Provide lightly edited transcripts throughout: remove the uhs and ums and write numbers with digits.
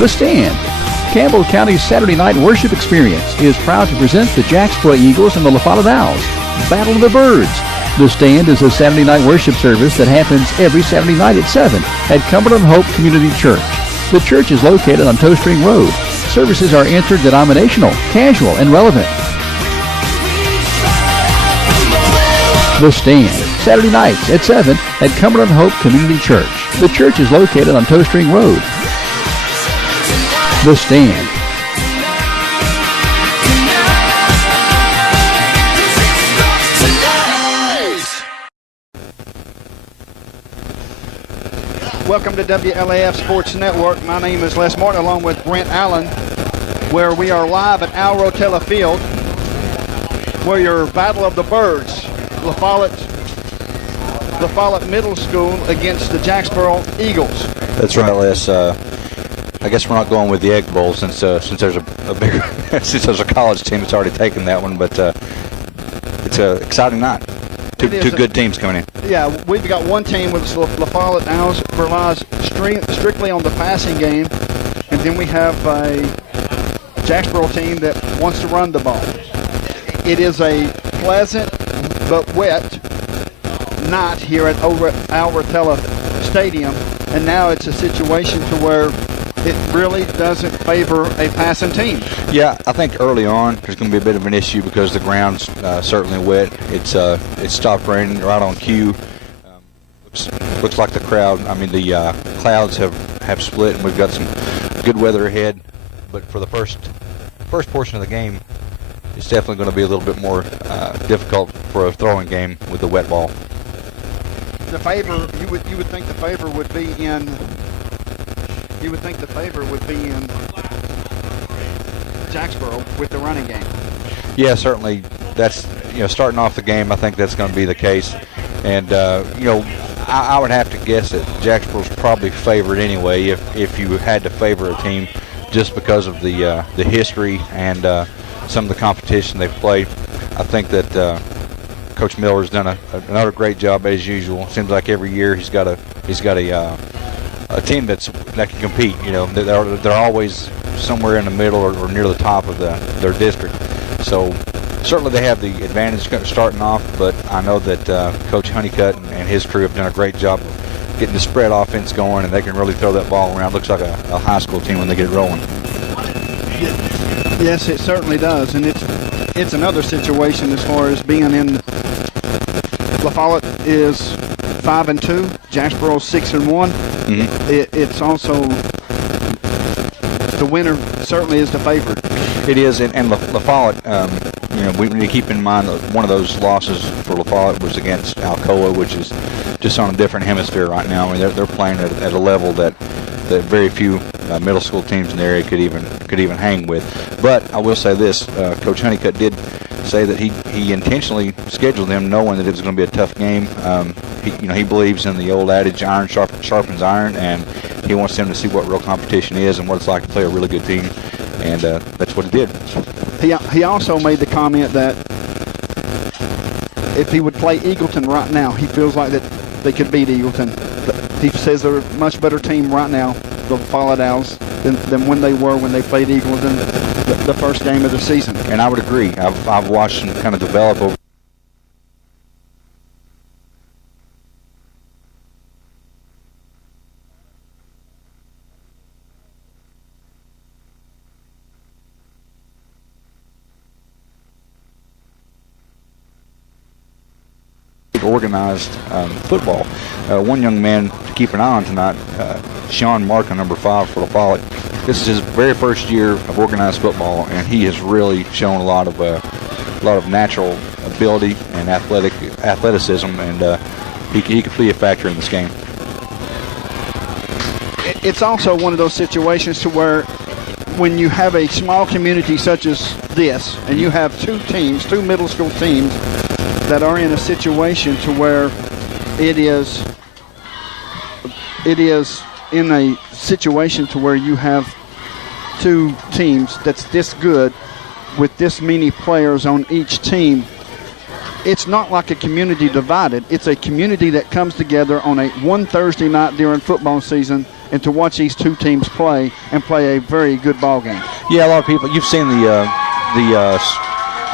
The Stand. Campbell County's Saturday night worship experience is proud to present the Jacksboro Eagles and the La Follette Owls. Battle of the Birds. The Stand is a Saturday night worship service that happens every Saturday night at 7 at Cumberland Hope Community Church. The church is located on Toe String Road. Services are interdenominational, casual, and relevant. The Stand, Saturday nights at 7 at Cumberland Hope Community Church. The church is located on Toe String Road. The Stand. Welcome to WLAF Sports Network. My name is Les Martin along with Brent Allen, where we are live at Al Rotella Field, where your Battle of the Birds, La Follette Middle School against the Jacksboro Eagles. That's right, Les. I guess we're not going with the Egg Bowl since there's a bigger since there's a college team that's already taken that one, but it's an exciting night. Two good teams coming in. Yeah, we've got one team with La Follette Owls relies strictly on the passing game, and then we have a Jacksboro team that wants to run the ball. It is a pleasant but wet night here at Al Rotella Stadium, and now it's a situation to where it really doesn't favor a passing team. Yeah, I think early on there's going to be a bit of an issue because the ground's certainly wet. It's stopped raining right on cue. Looks like the clouds have split, and we've got some good weather ahead. But for the first portion of the game, it's definitely going to be a little bit more difficult for a throwing game with the wet ball. The favor, you would think the favor would be in. You would think the favor would be in Jacksboro with the running game. Yeah, certainly. That's starting off the game. I think that's going to be the case, and I would have to guess that Jacksboro's probably favored anyway. If you had to favor a team, just because of the history and some of the competition they've played, I think that Coach Miller's done another great job as usual. Seems like every year he's got a team that can compete. They're always somewhere in the middle or near the top of their district. So certainly they have the advantage starting off, but I know that Coach Honeycutt and his crew have done a great job of getting the spread offense going, and they can really throw that ball around. Looks like a high school team when they get it rolling. Yes, it certainly does, and it's another situation as far as being in. La Follette is 5-2. Jacksboro 6-1. Mm-hmm. It's also the winner certainly is the favorite. It is, and La Follette, we need to keep in mind that one of those losses for La Follette was against Alcoa, which is just on a different hemisphere right now. I mean, they're playing at a level that very few middle school teams in the area could even hang with. But I will say this: Coach Honeycutt did say that he intentionally scheduled them knowing that it was going to be a tough game. He believes in the old adage, iron sharpens iron, and he wants them to see what real competition is and what it's like to play a really good team, and that's what he did. He also made the comment that if he would play Eagleton right now, he feels like that they could beat Eagleton. He says they're a much better team right now, the Follette Owls, than when they were when they played Eagleton the first game of the season. And I would agree. I've watched them kind of develop over. Organized football. One young man to keep an eye on tonight, Sean Markham, number 5 for La Follette. This is his very first year of organized football, and he has really shown a lot of natural ability and athleticism, and he could be a factor in this game. It's also one of those situations to where when you have a small community such as this, and you have two middle school teams that are in a situation to where it is in a situation to where you have two teams that's this good with this many players on each team. It's not like a community divided. It's a community that comes together on one Thursday night during football season and to watch these two teams play and play a very good ball game. Yeah, a lot of people. You've seen the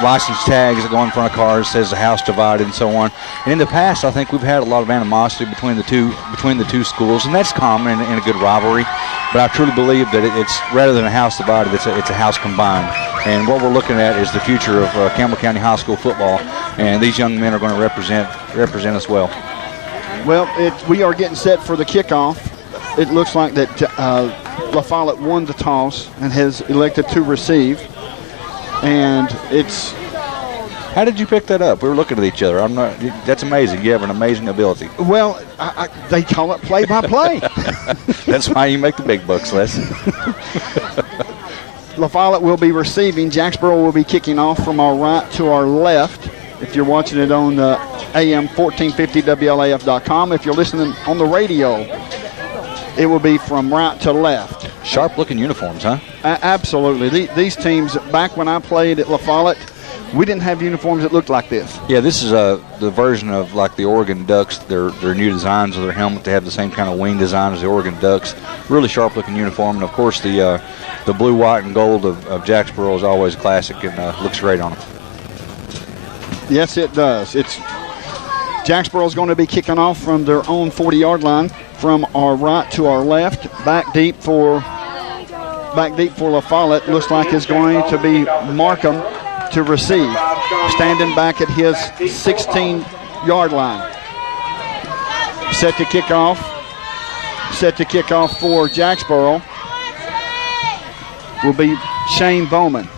license tags that go in front of cars, says the house divided and so on. And in the past, I think we've had a lot of animosity between the two schools, and that's common in a good rivalry. But I truly believe that it's rather than a house divided, it's a house combined. And what we're looking at is the future of Campbell County High School football, and these young men are going to represent us well. Well, we are getting set for the kickoff. It looks like that La Follette won the toss and has elected to receive. And it's... How did you pick that up? We were looking at each other. That's amazing. You have an amazing ability. Well, they call it play-by-play. That's why you make the big bucks, Les. La Follette will be receiving. Jacksboro will be kicking off from our right to our left. If you're watching it on AM 1450 WLAF.com. If you're listening on the radio, it will be from right to left. Sharp-looking uniforms, huh? Absolutely. These teams, back when I played at La Follette, we didn't have uniforms that looked like this. Yeah, this is the version of like the Oregon Ducks, their new designs of their helmet. They have the same kind of wing design as the Oregon Ducks. Really sharp-looking uniform. And, of course, the blue, white, and gold of Jacksboro is always classic and looks great on them. Yes, it does. Jacksboro is going to be kicking off from their own 40-yard line from our right to our left. Back deep for La Follette. Looks like it's going to be Markham to receive, standing back at his 16-yard line. Set to kick off for Jacksboro will be Shane Bowman.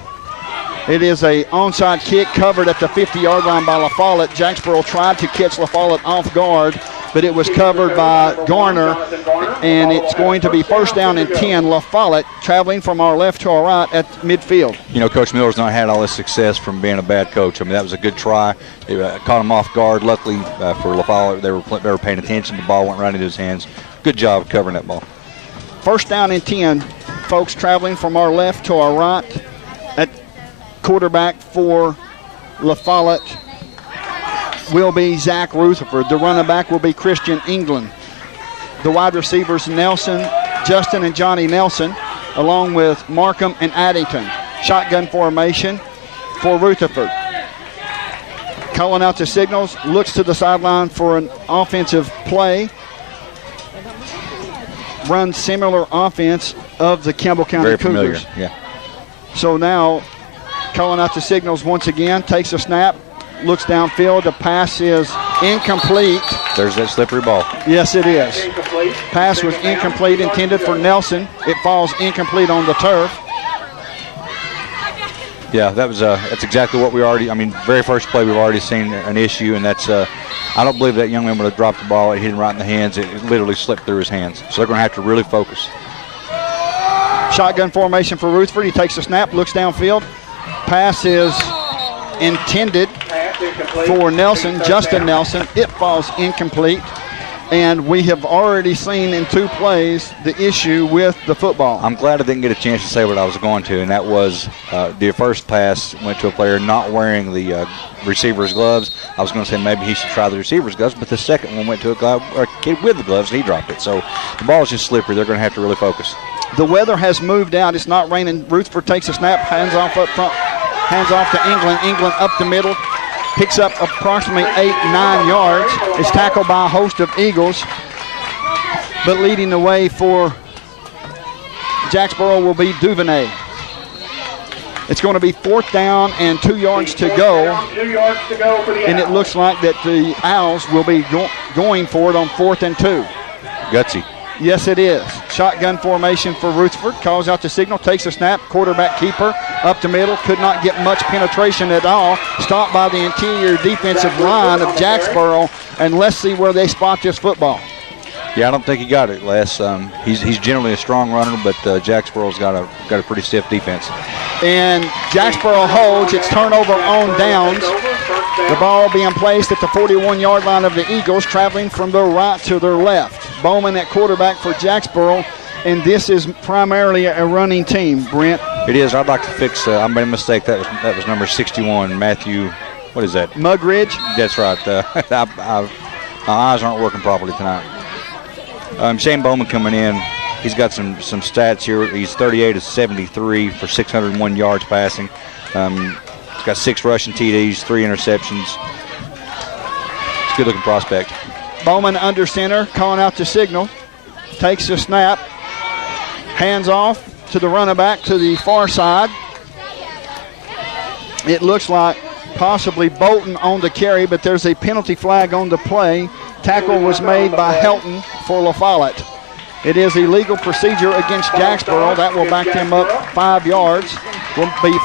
It is a onside kick covered at the 50-yard line by La Follette. Jacksboro tried to catch La Follette off guard, but it was covered by Garner, and it's going to be first down and 10. La Follette traveling from our left to our right at midfield. You know, Coach Miller's not had all this success from being a bad coach. I mean, that was a good try. They caught him off guard. Luckily for La Follette, they were paying attention. The ball went right into his hands. Good job covering that ball. First down and 10, folks, traveling from our left to our right. At quarterback for La Follette will be Zach Rutherford. The running back will be Christian England. The wide receivers, Justin and Johnny Nelson, along with Markham and Addington. Shotgun formation for Rutherford. Calling out the signals, looks to the sideline for an offensive play. Runs similar offense of the Campbell County Very Cougars. Familiar. Yeah. So now, calling out the signals once again, takes a snap, looks downfield. The pass is incomplete. There's that slippery ball. Yes, it is. Pass was incomplete, intended for Nelson. It falls incomplete on the turf. Yeah, that's exactly what we already. I mean, very first play we've already seen an issue, and that's. I don't believe that young man would have dropped the ball. It hit him right in the hands. It literally slipped through his hands. So they're going to have to really focus. Shotgun formation for Rutherford. He takes a snap, looks downfield. Pass is intended for Nelson, Justin Nelson. It falls incomplete. And we have already seen in two plays the issue with the football. I'm glad I didn't get a chance to say what I was going to, and that was the first pass went to a player not wearing the receiver's gloves. I was going to say maybe he should try the receiver's gloves, but the second one went to a kid with the gloves, and he dropped it. So the ball is just slippery. They're going to have to really focus. The weather has moved out. It's not raining. Rutherford takes a snap, hands off up front, hands off to England. England up the middle. Picks up approximately 8-9 yards. Is tackled by a host of Eagles. But leading the way for Jacksboro will be Duvernay. It's going to be fourth down and 2 yards to go. And it looks like that the Owls will be going for it on 4th and 2. Gutsy. Yes, it is. Shotgun formation for Rutherford. Calls out the signal, takes a snap. Quarterback keeper up the middle. Could not get much penetration at all. Stopped by the interior defensive line of Jacksboro. And let's see where they spot this football. Yeah, I don't think he got it, Les. He's generally a strong runner, but Jacksboro's got a pretty stiff defense. And Jacksboro holds. It's turnover on downs. The ball being placed at the 41-yard line of the Eagles, traveling from their right to their left. Bowman at quarterback for Jacksboro, and this is primarily a running team, Brent. It is. I'd like to fix. I made a mistake. That was number 61, Matthew. What is that? Mugridge. That's right. My eyes aren't working properly tonight. Shane Bowman coming in. he's got some stats here. He's 38 of 73 for 601 yards passing. He's got 6 rushing TDs, 3 interceptions. It's a good-looking prospect. Bowman under center, calling out the signal. Takes the snap. Hands off to the running back to the far side. It looks like possibly Bolton on the carry, but there's a penalty flag on the play. Tackle was made by Helton for La Follette. It is illegal procedure against Jacksboro. That will back them up 5 yards. Will be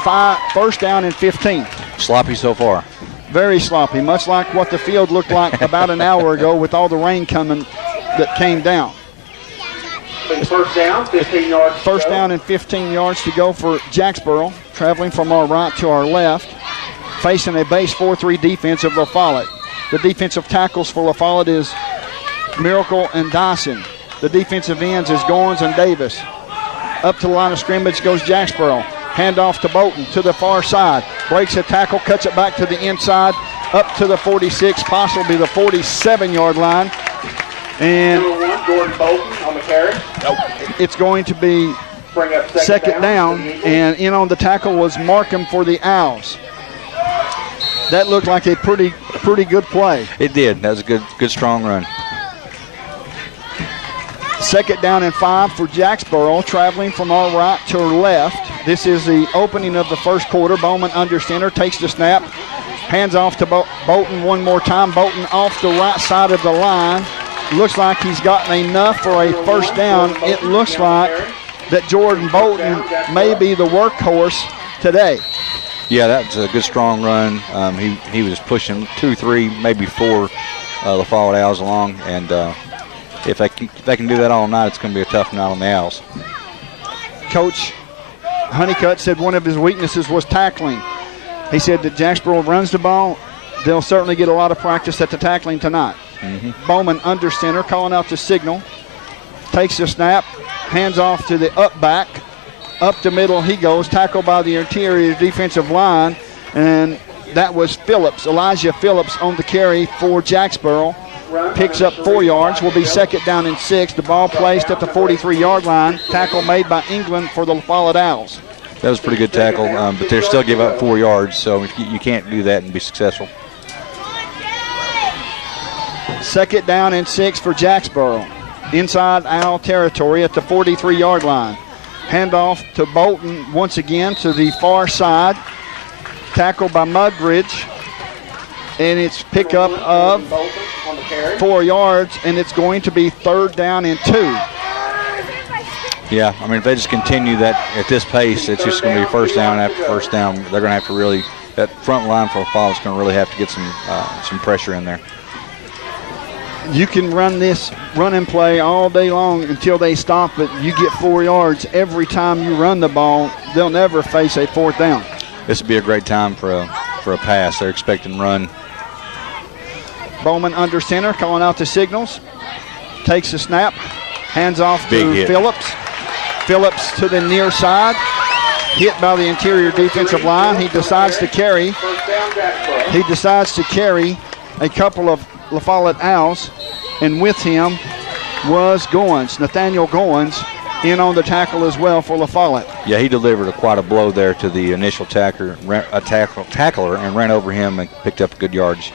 first down and 15. Sloppy so far. Very sloppy, much like what the field looked like about an hour ago with all the rain coming that came down. First down, 15 yards. First down and 15 yards to go for Jacksboro, traveling from our right to our left, facing a base 4-3 defense of La Follette. The defensive tackles for La Follette is Miracle and Dyson. The defensive ends is Goins and Davis. Up to the line of scrimmage goes Jacksboro. Handoff to Bolton to the far side. Breaks a tackle, cuts it back to the inside, up to the 46, possibly the 47-yard line. And Number 1, Jordan Bolton on the carry. It's going to be Bring up second down, and in on the tackle was Markham for the Owls. That looked like a pretty good play. It did. That was a good strong run. Second down and 5 for Jacksboro, traveling from our right to our left. This is the opening of the first quarter. Bowman under center, takes the snap, hands off to Bolton one more time. Bolton off the right side of the line. Looks like he's gotten enough for a first down. It looks like that Jordan Bolton may be the workhorse today. Yeah, that's a good strong run. He was pushing 2, 3, maybe 4 La Follette Owls along, and if they can do that all night, it's going to be a tough night on the Owls. Coach Honeycutt said one of his weaknesses was tackling. He said that Jacksboro runs the ball. They'll certainly get a lot of practice at the tackling tonight. Bowman under center, calling out the signal. Takes the snap, hands off to the up back. Up the middle he goes, tackled by the interior defensive line, and that was Phillips, Elijah Phillips on the carry for Jacksboro. Picks up 4 yards, will be second down and 6. The ball placed at the 43-yard line. Tackle made by England for the La Follette Owls. That was a pretty good tackle, but they still give up 4 yards, so you can't do that and be successful. Second down and 6 for Jacksboro. Inside Owl territory at the 43-yard line. Handoff to Bolton once again to the far side. Tackle by Mugridge. And it's pickup of 4 yards, and it's going to be third down and 2. Yeah, I mean, if they just continue that at this pace, it's just going to be first down after first down. They're going to have to really, that front line for a foul is going to really have to get some pressure in there. You can run this run and play all day long until they stop it. You get 4 yards every time you run the ball. They'll never face a fourth down. This would be a great time for a pass. They're expecting run. Bowman under center, calling out the signals. Takes the snap, hands off to Phillips. Phillips to the near side. Hit by the interior defensive line. He decides to carry. He decides to carry a couple of La Follette Owls, and with him was Goins, Nathaniel Goins, in on the tackle as well for La Follette. Yeah, he delivered quite a blow there to the initial tackler and ran over him and picked up good yards.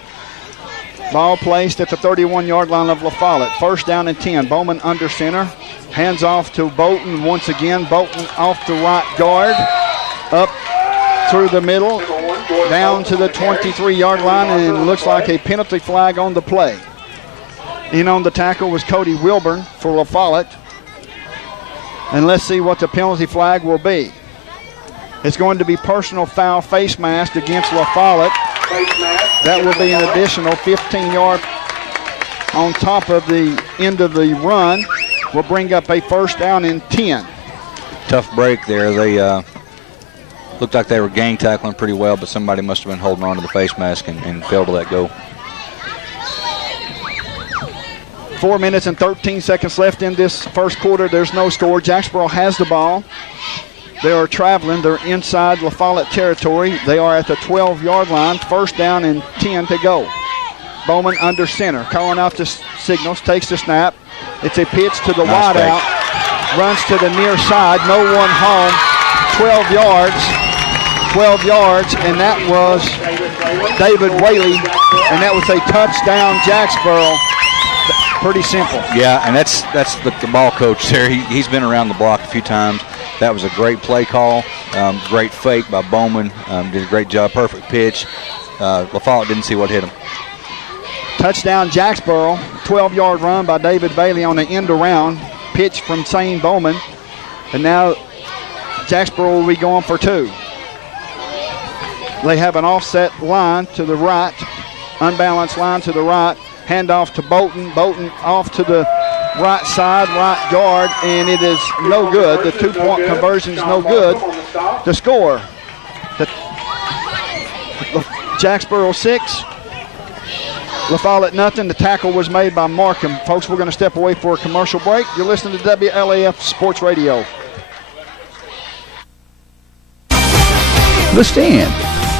Ball placed at the 31-yard line of La Follette. First down and 10. Bowman under center. Hands off to Bolton once again. Bolton off the right guard. Up through the middle. Down to the 23-yard line, and it looks like a penalty flag on the play. In on the tackle was Cody Wilburn for La Follette. And let's see what the penalty flag will be. It's going to be personal foul face mask against La Follette. That will be an additional 15-yard on top of the end of the run. Will bring up a first down and 10. Tough break there. They looked like they were gang tackling pretty well, but somebody must have been holding on to the face mask and failed to let go. 4 minutes and 13 seconds left in this first quarter. There's no score. Jacksboro has the ball. They are traveling. They're inside La Follette territory. They are at the 12-yard line. First down and 10 to go. Bowman under center. Calling out the signals. Takes the snap. It's a pitch to the wide out. runs to the near side. No one home. 12 yards, and that was David Whaley, and that was a touchdown, Jacksboro. Pretty simple. Yeah, and that's the ball coach there. He's been around the block a few times. That was a great play call, great fake by Bowman. Did a great job, perfect pitch. La Follette didn't see what hit him. Touchdown, Jacksboro. 12-yard run by David Bailey on the end around. Pitch from Shane Bowman. And now Jacksboro will be going for 2. They have an offset line to the right, unbalanced line to the right. Handoff to Bolton. Bolton off to the right side, right guard, and it is no good. The 2-point conversion is no good. The score, Jacksboro 6, La Follette nothing. The tackle was made by Markham. Folks, we're going to step away for a commercial break. You're listening to WLAF Sports Radio. The Stand.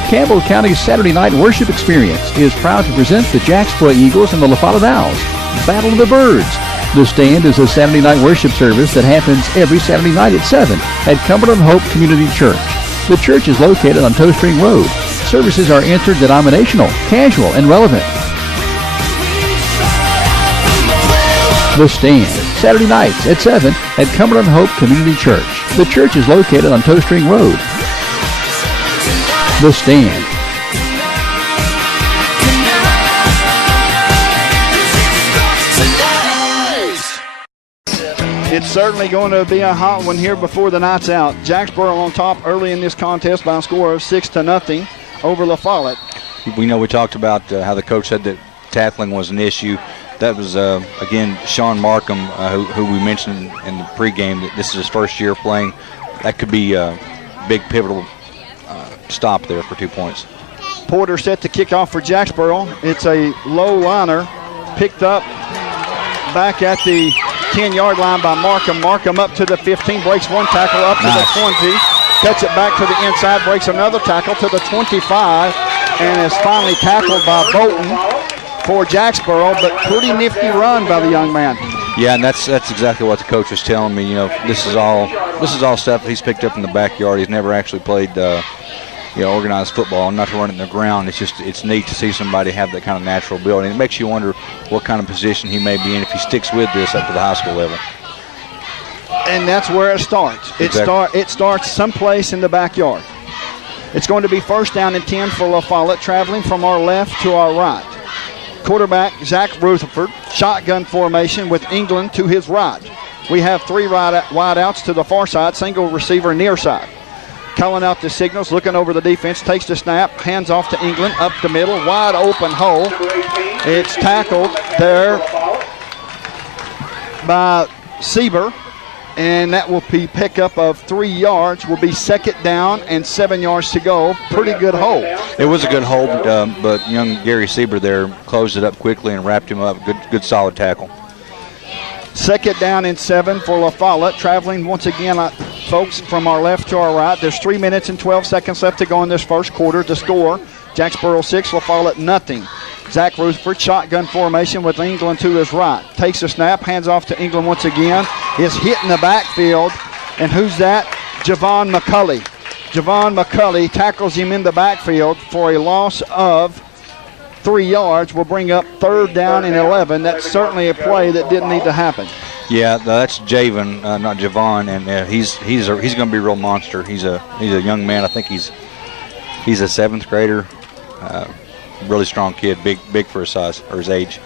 Campbell County's Saturday night worship experience is proud to present the Jacksboro Eagles and the La Follette Owls. Battle of the Birds. The Stand is a Saturday night worship service that happens every Saturday night at 7 at Cumberland Hope Community Church. The church is located on Toe String Road. Services are interdenominational, casual, and relevant. The Stand, Saturday nights at 7 at Cumberland Hope Community Church. The church is located on Toe String Road. The Stand. It's certainly going to be a hot one here before the night's out. Jacksboro on top early in this contest by a score of 6-0 over La Follette. We know we talked about how the coach said that tackling was an issue. That was, again, Sean Markham, who we mentioned in the pregame, that this is his first year playing. That could be a big pivotal stop there for 2 points. Porter set to kick off for Jacksboro. It's a low liner picked up back at the 10-yard line by Markham. Markham up to the 15, breaks one tackle up to the 20, cuts it back to the inside, breaks another tackle to the 25, and is finally tackled by Bolton for Jacksboro, but pretty nifty run by the young man. Yeah, and that's exactly what the coach was telling me. You know, this is all stuff he's picked up in the backyard. He's never actually played organized football, not to run it in the ground. It's neat to see somebody have that kind of natural ability. And it makes you wonder what kind of position he may be in if he sticks with this up to the high school level. And that's where it starts. Exactly. It starts someplace in the backyard. It's going to be first down and 10 for La Follette, traveling from our left to our right. Quarterback Zach Rutherford, shotgun formation with England to his right. We have 3 wideouts to the far side, single receiver near side. Calling out the signals, looking over the defense, takes the snap, hands off to England, up the middle, wide open hole. It's tackled there by Sieber, and that will be pickup of 3 yards, will be second down and 7 yards to go. Pretty good hold. It was a good hold, but young Gary Sieber there closed it up quickly and wrapped him up. Good solid tackle. Second down and 7 for La Follette, traveling once again, folks, from our left to our right. There's 3 minutes and 12 seconds left to go in this first quarter. To score, Jacksboro 6, La Follette nothing. Zach Rutherford, shotgun formation with England to his right. Takes a snap, hands off to England once again. Is hit in the backfield. And who's that? Javon McCulley. Javon McCulley tackles him in the backfield for a loss of 3 yards. Will bring up third down and 11. That's certainly a play that didn't need to happen. Yeah, that's Javon, not Javon, and he's going to be a real monster. He's a young man. I think he's a 7th grader. Really strong kid, big for his size or his age.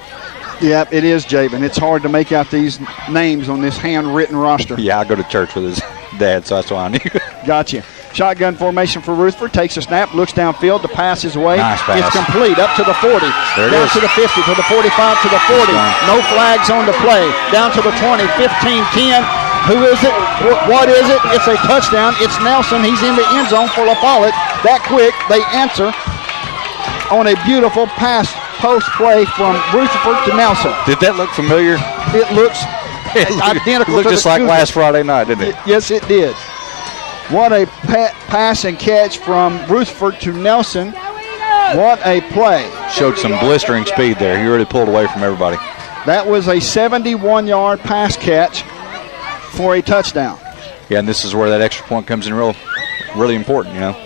Yeah, it is Javon. It's hard to make out these names on this handwritten roster. Yeah, I go to church with his dad, so that's why I knew. Gotcha. Shotgun formation for Rutherford. Takes a snap, looks downfield. The pass is away. Nice pass. It's complete up to the 40. There it down is. to the 50, to the 45, to the 40. No flags on the play. Down to the 20, 15, 10. Who is it? What is it? It's a touchdown. It's Nelson. He's in the end zone for La Follette. That quick, they answer on a beautiful pass post play from Rutherford to Nelson. Did that look familiar? It looks identical. It looked to just the like Cougars. last Friday night, didn't it? Yes, it did. What a pass and catch from Rutherford to Nelson. What a play. Showed some blistering speed there. He really pulled away from everybody. That was a 71-yard pass catch for a touchdown. Yeah, and this is where that extra point comes in really important, you know.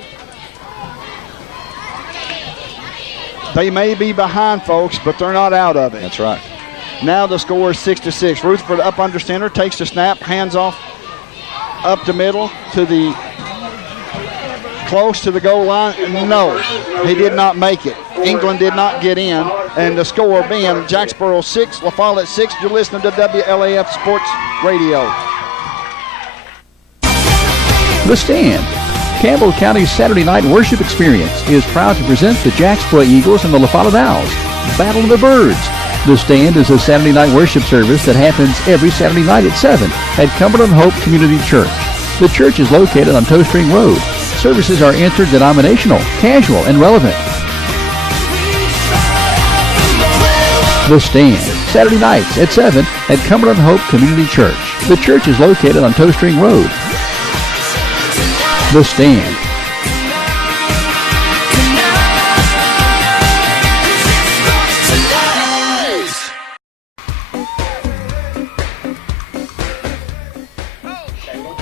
They may be behind, folks, but they're not out of it. That's right. Now the score is 6-6. Rutherford up under center, takes the snap, hands off up the middle to the close to the goal line. No, he did not make it. England did not get in, and the score being Jacksboro 6, La Follette 6. You're listening to WLAF Sports Radio. The Stand, Campbell County's Saturday night worship experience, is proud to present the Jacksboro Eagles and the La Follette Owls, Battle of the Birds. The Stand is a Saturday night worship service that happens every Saturday night at 7 at Cumberland Hope Community Church. The church is located on Toe String Road. Services are interdenominational, casual, and relevant. The Stand, Saturday nights at 7 at Cumberland Hope Community Church. The church is located on Toe String Road. The Stand.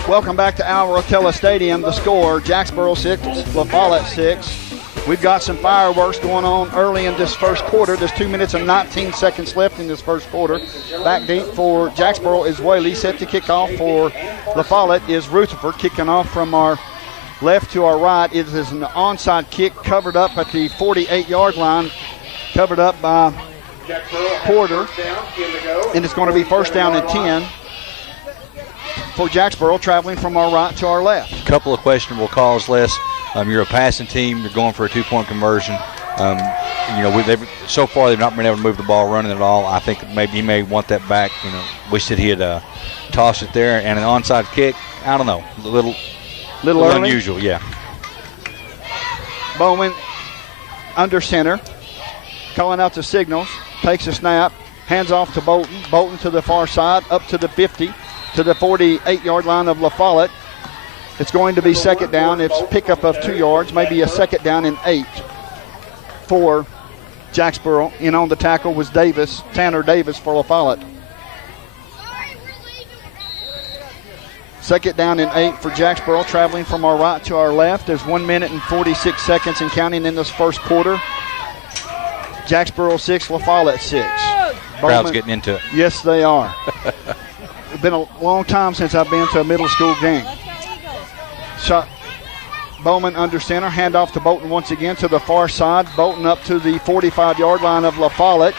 Welcome back to Al Rotella Stadium. The score, Jacksboro 6, La Follette 6. We've got some fireworks going on early in this first quarter. There's 2 minutes and 19 seconds left in this first quarter. Back deep for Jacksboro is Whaley. Set to kick off for La Follette is Rutherford. Kicking off from our left to our right. It is an onside kick covered up at the 48-yard line. Covered up by Porter. And it's going to be first down and 10 for Jacksboro, traveling from our right to our left. A couple of questionable calls, Les. You're a passing team. You're going for a two-point conversion. So far they've not been able to move the ball running at all. I think maybe he may want that back. Wish that he had tossed it there. And an onside kick, I don't know, a little unusual, yeah. Bowman under center, calling out the signals, takes a snap, hands off to Bolton. Bolton to the far side, up to the 50, to the 48-yard line of La Follette. It's going to be second down. It's pickup of 2 yards, maybe a second down and 8 for Jacksboro. In on the tackle was Tanner Davis for La Follette. Second down and 8 for Jacksboro, traveling from our right to our left. There's 1 minute and 46 seconds and counting in this first quarter. Jacksboro 6, La Follette 6. Crowd's getting into it. Yes, they are. It's been a long time since I've been to a middle school game. Shot Bowman under center, handoff to Bolton once again to the far side. Bolton up to the 45-yard line of La Follette.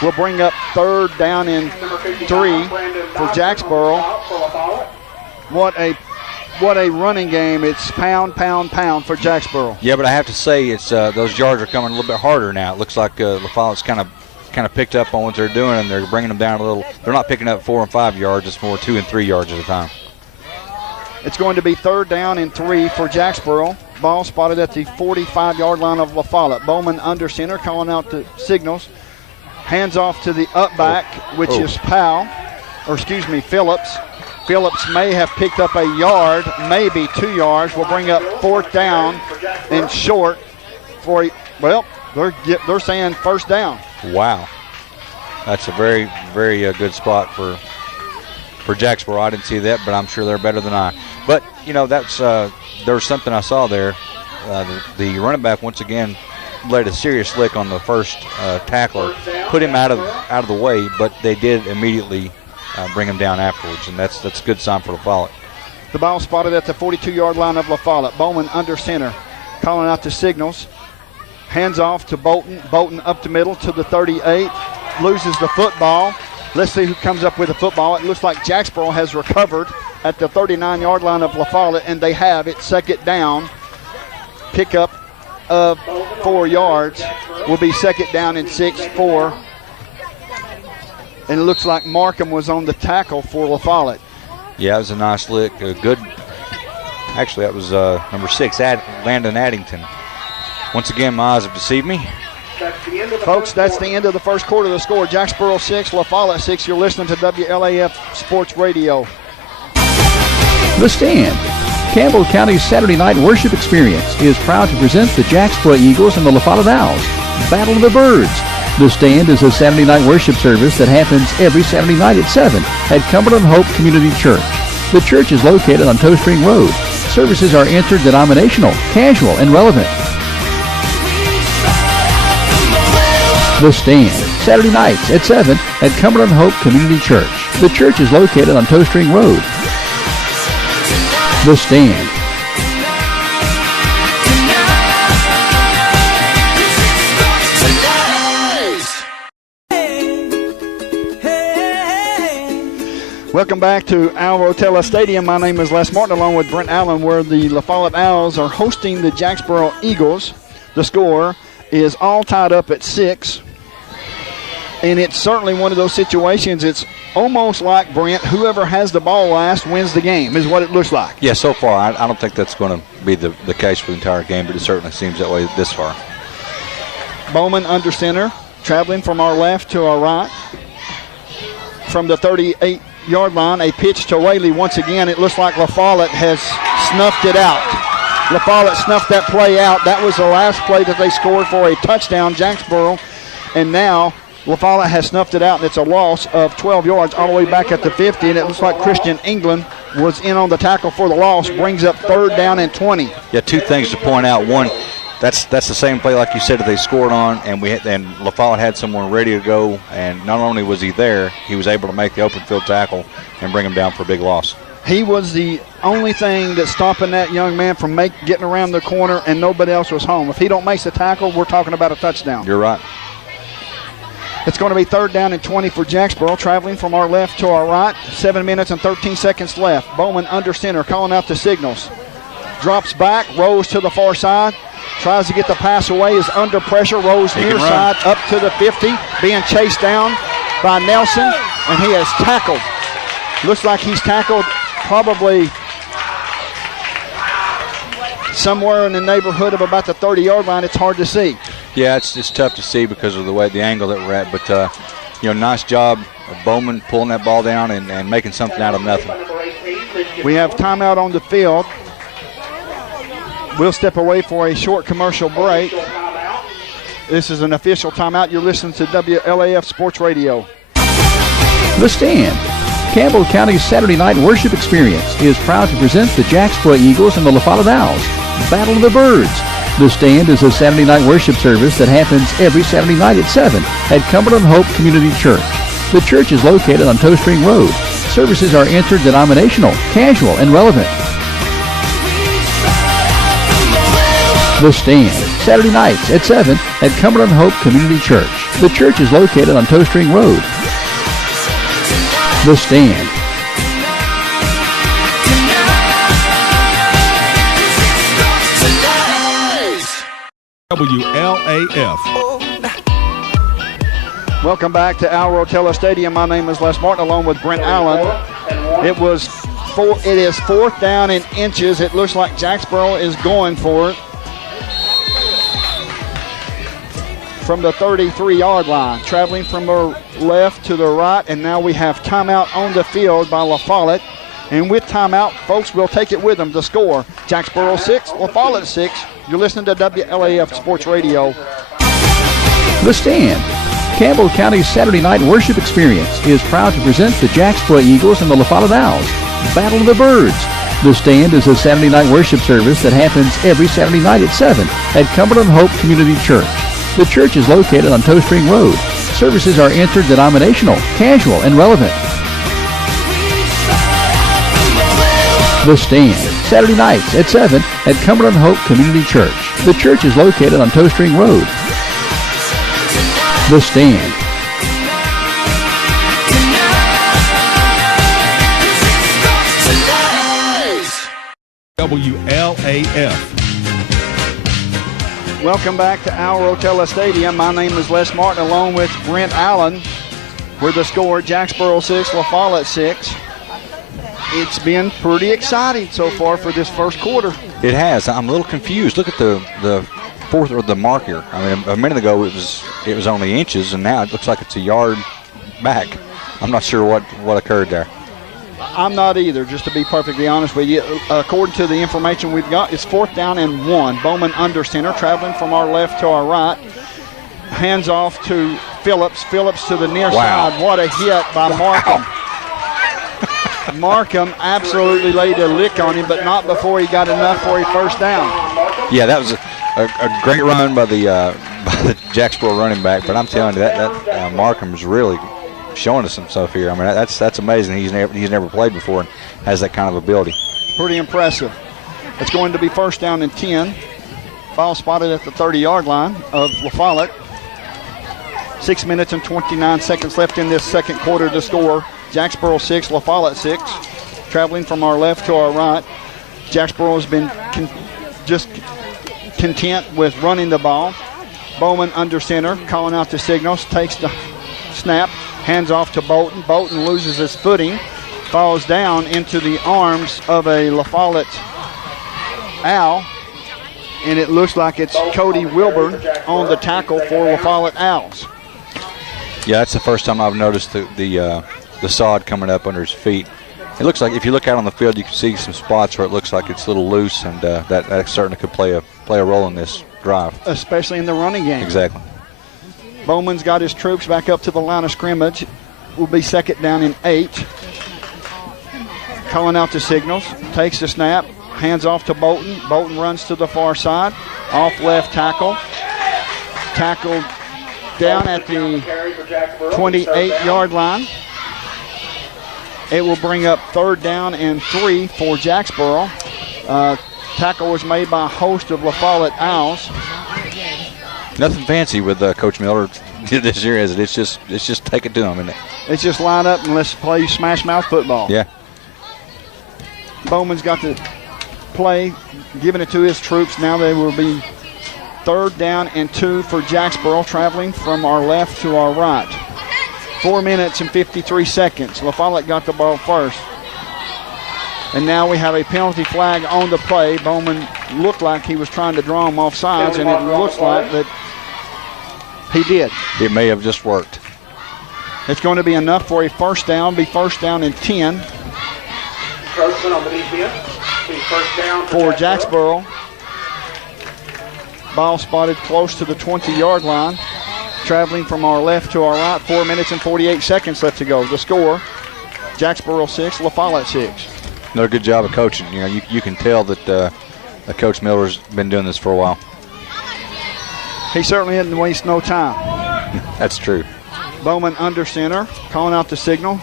Will bring up third down and 3 for Jacksboro. What a running game. It's pound, pound, pound for Jacksboro. Yeah, but I have to say it's those yards are coming a little bit harder now. It looks like La Follette's kind of picked up on what they're doing, and they're bringing them down a little. They're not picking up 4 and 5 yards. It's more 2 and 3 yards at a time. It's going to be third down and 3 for Jacksboro. Ball spotted at the 45-yard line of La Follette. Bowman under center, calling out the signals. Hands off to the up back, which is Phillips. Phillips may have picked up a yard, maybe 2 yards. Will bring up fourth down and short for, they're saying first down. Wow. That's a very, very good spot for Jacksboro. I didn't see that, but I'm sure they're better than I. But, that's there was something I saw there. The running back, once again, laid a serious lick on the first tackler, put him out of the way, but they did immediately bring him down afterwards, and that's a good sign for La Follette. The ball spotted at the 42-yard line of La Follette. Bowman under center, calling out the signals. Hands off to Bolton. Bolton up the middle to the 38. Loses the football. Let's see who comes up with the football. It looks like Jacksboro has recovered at the 39-yard line of La Follette, and they have it. Second down. Pickup of 4 yards. Will be second down and 6-4. And it looks like Markham was on the tackle for La Follette. Yeah, it was a nice lick. Good. Actually, that was number 6, Landon Addington. Once again, my eyes have deceived me. Folks, that's the end of the first quarter. The score, Jacksboro 6, La Follette 6. You're listening to WLAF Sports Radio. The Stand, Campbell County's Saturday night worship experience, is proud to present the Jacksboro Eagles and the La Follette Owls, Battle of the Birds. The Stand is a Saturday night worship service that happens every Saturday night at 7 at Cumberland Hope Community Church. The church is located on Toe String Road. Services are interdenominational, casual, and relevant. The Stand, Saturday nights at 7 at Cumberland Hope Community Church. The church is located on Toe String Road. The Stand. Welcome back to Al Rotella Stadium. My name is Les Martin along with Brent Allen, where the La Follette Owls are hosting the Jacksboro Eagles. The score is all tied up at 6. And it's certainly one of those situations, it's almost like, Brent, whoever has the ball last wins the game, is what it looks like. Yeah, so far, I don't think that's going to be the case for the entire game, but it certainly seems that way this far. Bowman under center, traveling from our left to our right. From the 38-yard line, a pitch to Whaley. Once again, it looks like La Follette has snuffed it out. La Follette snuffed that play out. That was the last play that they scored for a touchdown, Jacksboro. And now La Follette has snuffed it out, and it's a loss of 12 yards all the way back at the 50. And it looks like Christian England was in on the tackle for the loss, brings up 3rd down and 20. Yeah, two things to point out. One, that's the same play like you said that they scored on, and La Follette had someone ready to go, and not only was he there, he was able to make the open field tackle and bring him down for a big loss. He was the only thing that's stopping that young man from getting around the corner, and nobody else was home. If he don't make the tackle, we're talking about a touchdown. You're right. It's going to be 3rd down and 20 for Jacksboro, traveling from our left to our right. 7 minutes and 13 seconds left. Bowman under center, calling out the signals. Drops back, rolls to the far side. Tries to get the pass away, is under pressure, rolls near side up to the 50, being chased down by Nelson, and he has tackled. Looks like he's tackled probably somewhere in the neighborhood of about the 30-yard line. It's hard to see. Yeah, it's tough to see because of the angle that we're at, but nice job of Bowman pulling that ball down and making something out of nothing. We have timeout on the field. We'll step away for a short commercial break. This is an official timeout. You're listening to WLAF Sports Radio. The Stand, Campbell County's Saturday night worship experience, is proud to present the Jacksboro Eagles and the La Follette Owls. Battle of the Birds. The Stand is a Saturday night worship service that happens every Saturday night at 7 at Cumberland Hope Community Church. The church is located on Toe String Road. Services are interdenominational, casual, and relevant. The Stand, Saturday nights at 7 at Cumberland Hope Community Church. The church is located on Toe String Road. The Stand. WLAF. Welcome back to Al Rotella Stadium. My name is Les Martin along with Brent Allen. It is 4th down in inches. It looks like Jacksboro is going for it from the 33-yard line, traveling from the left to the right, and now we have timeout on the field by La Follette. And with timeout, folks, we'll take it with them. The score, Jacksboro 6, La Follette 6. You're listening to WLAF Sports Radio. The Stand, Campbell County's Saturday night worship experience, is proud to present the Jacksboro Eagles and the La Follette Owls. Battle of the Birds. The Stand is a Saturday night worship service that happens every Saturday night at 7 at Cumberland Hope Community Church. The church is located on Toe String Road. Services are interdenominational, casual, and relevant. The Stand, Saturday nights at 7 at Cumberland Hope Community Church. The church is located on Toe String Road. The Stand. WLAF. Welcome back to Al Rotella Stadium. My name is Les Martin along with Brent Allen. We're the score, Jacksboro 6, La Follette 6. It's been pretty exciting so far for this first quarter. It has. I'm a little confused. Look at the fourth or the mark here. I mean, a minute ago it was only inches, and now it looks like it's a yard back. I'm not sure what occurred there. I'm not either, just to be perfectly honest with you. According to the information we've got, it's 4th down and 1. Bowman under center, traveling from our left to our right. Hands off to Phillips. Phillips to the near Wow. side. What a hit by Markham. Markham absolutely laid a lick on him, but not before he got enough for a first down. Yeah, that was a great run by the Jacksboro running back. But I'm telling you, that Markham's really showing us some stuff here. I mean, that's amazing. He's never played before and has that kind of ability. Pretty impressive. It's going to be first down and 10. Ball spotted at the 30-yard line of La Follette. 6 minutes and 29 seconds left in this second quarter to score. Jacksboro 6, La Follette 6. Traveling from our left to our right. Jacksboro has been just content with running the ball. Bowman under center, calling out the signals, takes the snap, hands off to Bolton. Bolton loses his footing, falls down into the arms of a La Follette Owl, and it looks like it's Cody Wilburn on the tackle for La Follette Owls. Yeah, that's the first time I've noticed the sod coming up under his feet. It looks like if you look out on the field, you can see some spots where it looks like it's a little loose, and that certainly could play a role in this drive. Especially in the running game. Exactly. Bowman's got his troops back up to the line of scrimmage. Will be second down and 8. Calling out the signals. Takes the snap. Hands off to Bolton. Bolton runs to the far side. Off left tackle. Tackled down at the 28-yard line. It will bring up third down and 3 for Jacksboro. Tackle was made by a host of La Follette Owls. Nothing fancy with Coach Miller this year, is it? It's just take it to him, isn't it? It's just line up and let's play smash mouth football. Yeah. Bowman's got the play, giving it to his troops. Now they will be third down and 2 for Jacksboro, traveling from our left to our right. 4 minutes and 53 seconds. La Follette got the ball first. And now we have a penalty flag on the play. Bowman looked like he was trying to draw him off sides, and it looks like that he did. It may have just worked. It's going to be enough for a first down, be first down and 10 for Jacksboro. Ball spotted close to the 20-yard line. Traveling from our left to our right, 4 minutes and 48 seconds left to go. The score, Jacksboro 6, La Follette 6. Another good job of coaching. You know, you can tell that Coach Miller's been doing this for a while. He certainly didn't waste no time. That's true. Bowman under center, calling out the signal.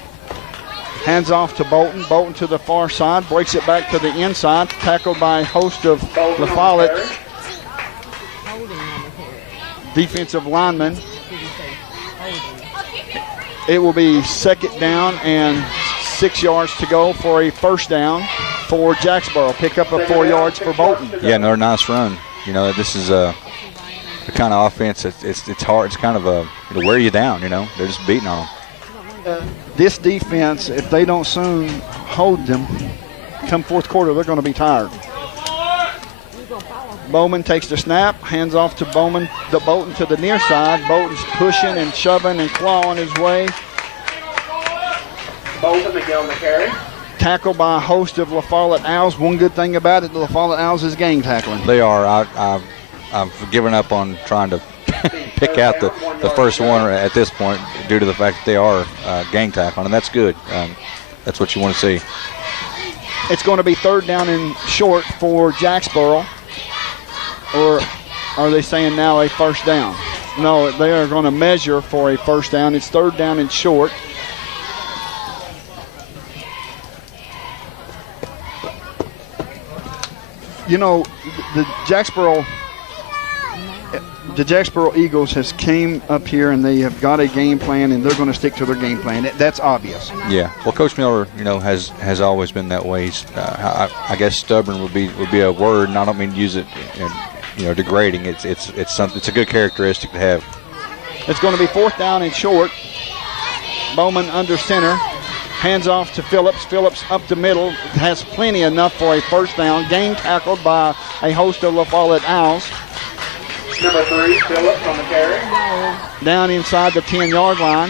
Hands off to Bolton. Bolton to the far side, breaks it back to the inside. Tackled by a host of La Follette defensive linemen. It will be second down and 6 yards to go for a first down for Jacksboro. Pick up of 4 yards for Bolton. Yeah, another nice run. You know, this is the kind of offense it's hard. It's kind of it'll wear you down. You know, they're just beating on them. This defense, if they don't soon hold them, come fourth quarter, they're going to be tired. Bowman takes the snap, hands off to Bolton to the near side. Bolton's pushing and shoving and clawing his way. Bolton to get on the carry. Tackled by a host of La Follette Owls. One good thing about it, the La Follette Owls is gang tackling. They are. I've given up on trying to pick out the first one at this point due to the fact that they are gang tackling, and that's good. That's what you want to see. It's going to be third down and short for Jacksboro. Or are they saying now a first down? No, they are going to measure for a first down. It's third down and short. You know, the Jacksboro Eagles has came up here and they have got a game plan and they're going to stick to their game plan. That's obvious. Yeah. Well, Coach Miller, you know, has always been that way. He's, I guess stubborn would be a word, and I don't mean to use it in, you know, degrading. It's something. It's a good characteristic to have. It's going to be fourth down and short. Bowman under center. Hands off to Phillips. Phillips up the middle. Has plenty enough for a first down. Gang tackled by a host of La Follette Owls. Number 3, Phillips on the carry. Down inside the 10-yard line.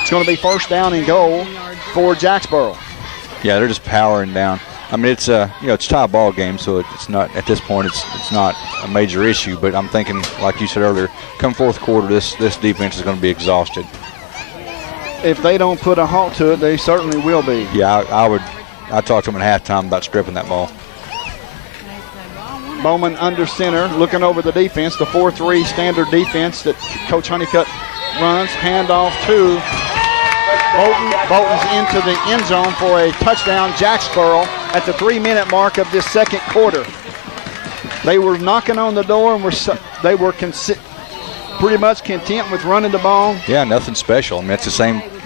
It's going to be first down and goal for Jacksboro. Yeah, they're just powering down. I mean, it's it's a tie ball game, so it's not at this point. It's not a major issue. But I'm thinking, like you said earlier, come fourth quarter, this defense is going to be exhausted. If they don't put a halt to it, they certainly will be. Yeah, I talked to them at halftime about stripping that ball. Bowman under center, looking over the defense, the 4-3 standard defense that Coach Honeycutt runs. Handoff to Bolton. Bolton's into the end zone for a touchdown. Jacksboro at the 3-minute mark of this second quarter. They were knocking on the door and they were pretty much content with running the ball. Yeah, nothing special. I mean, it's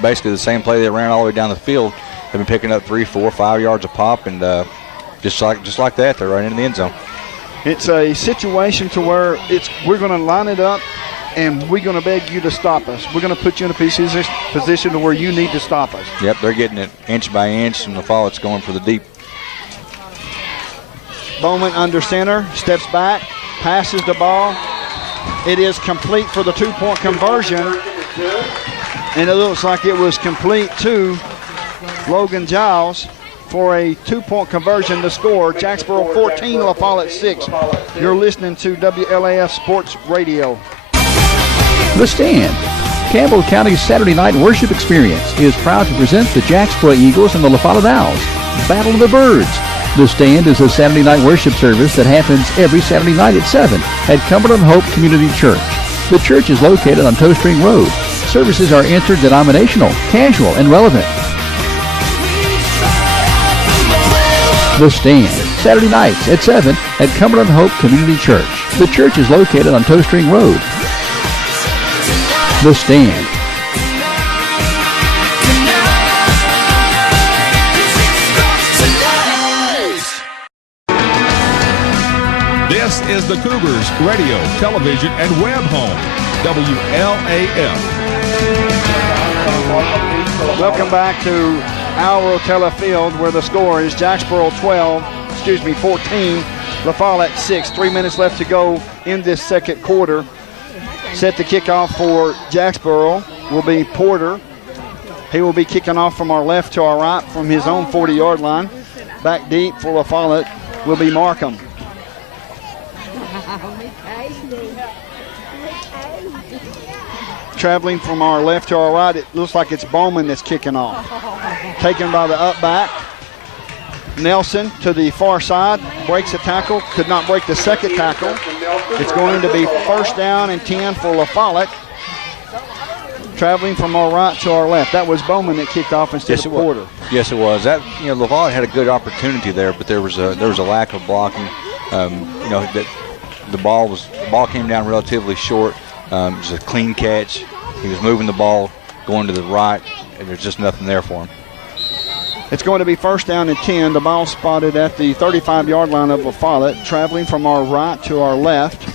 basically the same play they ran all the way down the field. They've been picking up 3, 4, 5 yards a pop, and just like that, they're right into the end zone. It's a situation to where we're going to line it up, and we're going to beg you to stop us. We're going to put you in a position to where you need to stop us. Yep, they're getting it inch by inch, and the Follett's going for the deep. Bowman under center, steps back, passes the ball. It is complete for the 2-point conversion, and it looks like it was complete to Logan Giles for a 2-point conversion to score. Jacksboro 14, La Follette 6. You're listening to WLAF Sports Radio. The Stand. Campbell County's Saturday night worship experience is proud to present the Jacksboro Eagles and the La Follette Owls. Battle of the Birds. The Stand is a Saturday night worship service that happens every Saturday night at 7 at Cumberland Hope Community Church. The church is located on Toe String Road. Services are interdenominational, casual, and relevant. The Stand, Saturday nights at 7 at Cumberland Hope Community Church. The church is located on Toe String Road. The Stand. This is the Cougars radio, television, and web home. WLAF. Welcome back to Al Rotella Field, where the score is Jacksboro 14, La Follette 6. 3 minutes left to go in this second quarter. Set to kick off for Jacksboro will be Porter. He will be kicking off from our left to our right from his own 40-yard line. Back deep for La Follette will be Markham. Traveling from our left to our right, it looks like it's Bowman that's kicking off. Taken by the up back. Nelson to the far side, breaks a tackle, could not break the second tackle. It's going to be first down and 10 for La Follette. Traveling from our right to our left. That was Bowman that kicked off instead of Porter. Yes, it was. La Follette had a good opportunity there, but there was a lack of blocking. That the ball came down relatively short. It was a clean catch. He was moving the ball, going to the right, and there's just nothing there for him. It's going to be first down and 10. The ball spotted at the 35-yard line of La Follette, traveling from our right to our left.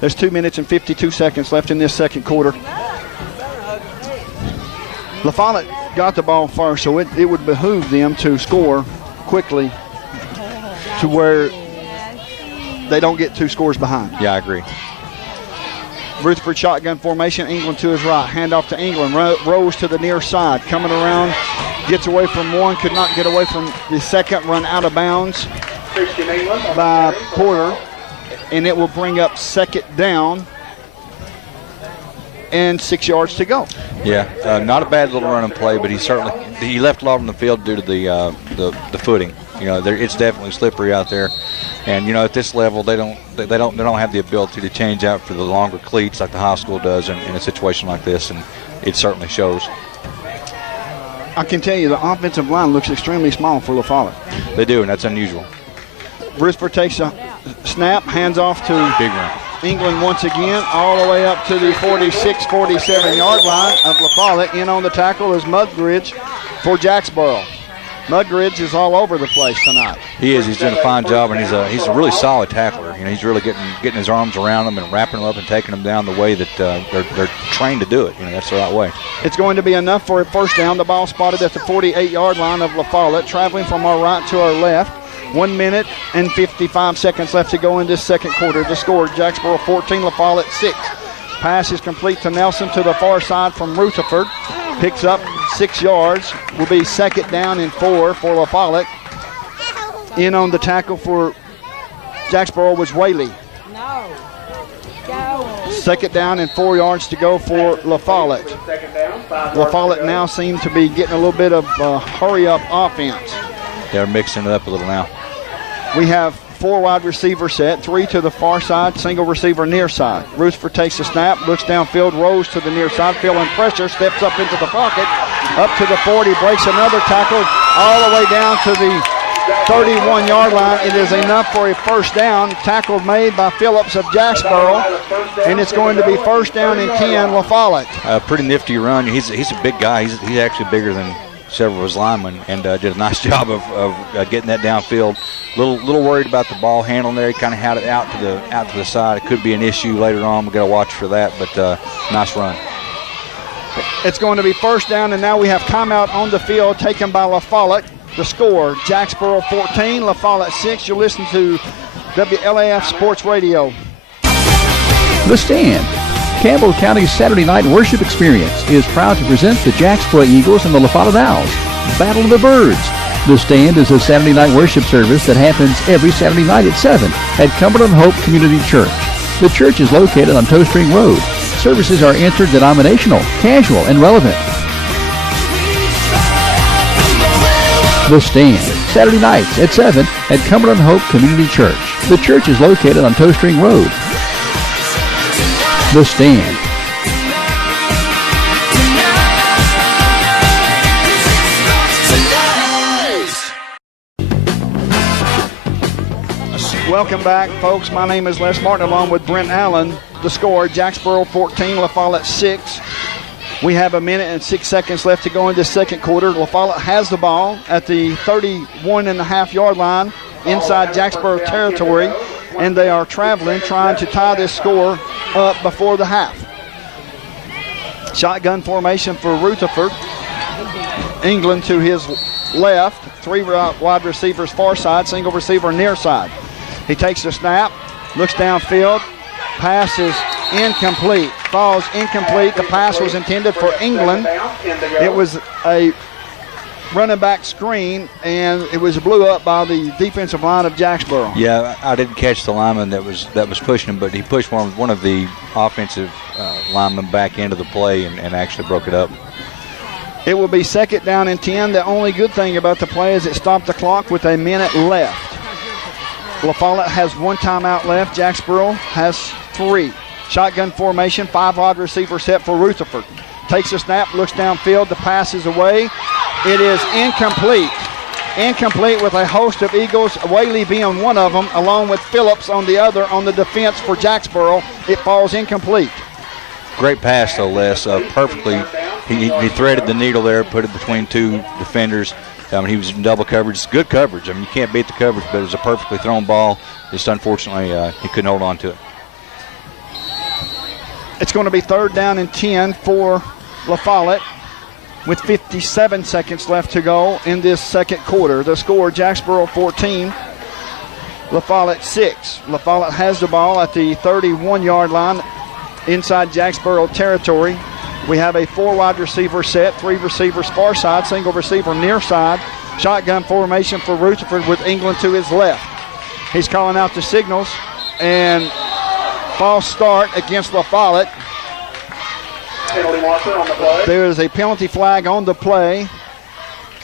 There's 2 minutes and 52 seconds left in this second quarter. La Follette got the ball first, so it would behoove them to score quickly to where they don't get 2 scores behind. Yeah, I agree. Rutherford shotgun formation, England to his right. Handoff to England, Rose to the near side. Coming around, gets away from one, could not get away from the second, run out of bounds by Porter. And it will bring up second down and 6 yards to go. Yeah, not a bad little running play, but he left a lot on the field due to the footing. It's definitely slippery out there. And at this level, they don't have the ability to change out for the longer cleats like the high school does in a situation like this, and it certainly shows. I can tell you the offensive line looks extremely small for La Follette. They do, and that's unusual. Rutherford takes a snap, hands off to Big one. England once again, all the way up to the 46, 47-yard line of La Follette. In on the tackle is Mudridge for Jacksboro. Mudridge is all over the place tonight. He is. He's doing a fine job, and he's a really solid tackler. He's really getting his arms around them and wrapping them up and taking them down the way that they're trained to do it. That's the right way. It's going to be enough for a first down. The ball spotted at the 48-yard line of La Follette, traveling from our right to our left. 1 minute and 55 seconds left to go in this second quarter. The score, Jacksboro 14, La Follette 6. Pass is complete to Nelson to the far side from Rutherford. Picks up 6 yards. Will be second down and 4 for La Follette. In on the tackle for Jacksboro was Whaley. No. Go. Second down and 4 yards to go for La Follette. La Follette now seem to be getting a little bit of hurry-up offense. They're mixing it up a little now. We have 4 wide receiver set, 3 to the far side, single receiver near side. Rutherford takes the snap, looks downfield, rolls to the near side, feeling pressure, steps up into the pocket, up to the 40, breaks another tackle, all the way down to the 31-yard line. It is enough for a first down. Tackle made by Phillips of Jacksboro, and it's going to be first down and 10, La Follette. Pretty nifty run. He's a big guy. He's actually bigger than several of his linemen, and did a nice job of getting that downfield. Little worried about the ball handling there. He kind of had it out to the side. It could be an issue later on. We've got to watch for that, but nice run. It's going to be first down, and now we have timeout on the field taken by La Follette. The score, Jacksboro 14, La Follette 6. You're listening to WLAF Sports Radio. The Stand, Campbell County's Saturday night worship experience, is proud to present the Jacksboro Eagles and the La Follette Owls. Battle of the Birds. The Stand is a Saturday night worship service that happens every Saturday night at 7 at Cumberland Hope Community Church. The church is located on Toe String Road. Services are interdenominational, casual, and relevant. The Stand, Saturday nights at 7 at Cumberland Hope Community Church. The church is located on Toe String Road. The Stand. Welcome back, folks. My name is Les Martin along with Brent Allen. The score, Jacksboro 14, La Follette 6. We have a minute and 6 seconds left to go in this second quarter. La Follette has the ball at the 31.5-yard line inside Jacksboro territory, and they are traveling, trying to tie this score up before the half. Shotgun formation for Rutherford. England to his left, 3 wide receivers far side, single receiver near side. He takes the snap, looks downfield, pass is incomplete, falls incomplete. The pass was intended for England. It was a running back screen, and it was blew up by the defensive line of Jacksboro. Yeah, I didn't catch the lineman that was pushing him, but he pushed one of the offensive linemen back into the play and actually broke it up. It will be second down and 10. The only good thing about the play is it stopped the clock with a minute left. La Follette has 1 timeout left. Jacksboro has 3. Shotgun formation, 5 wide receiver set for Rutherford. Takes a snap, looks downfield, the pass is away. It is incomplete. Incomplete with a host of Eagles, Whaley being one of them, along with Phillips on the other on the defense for Jacksboro. It falls incomplete. Great pass, though, Les. Perfectly. He threaded the needle there, put it between 2 defenders. He was in double coverage. It's good coverage. You can't beat the coverage, but it was a perfectly thrown ball. Just unfortunately, he couldn't hold on to it. It's going to be third down and 10 for La Follette with 57 seconds left to go in this second quarter. The score, Jacksboro 14, La Follette 6. La Follette has the ball at the 31-yard line inside Jacksboro territory. We have a 4 wide receiver set, 3 receivers far side, single receiver near side. Shotgun formation for Rutherford with England to his left. He's calling out the signals, and false start against La Follette. There is a penalty flag on the play.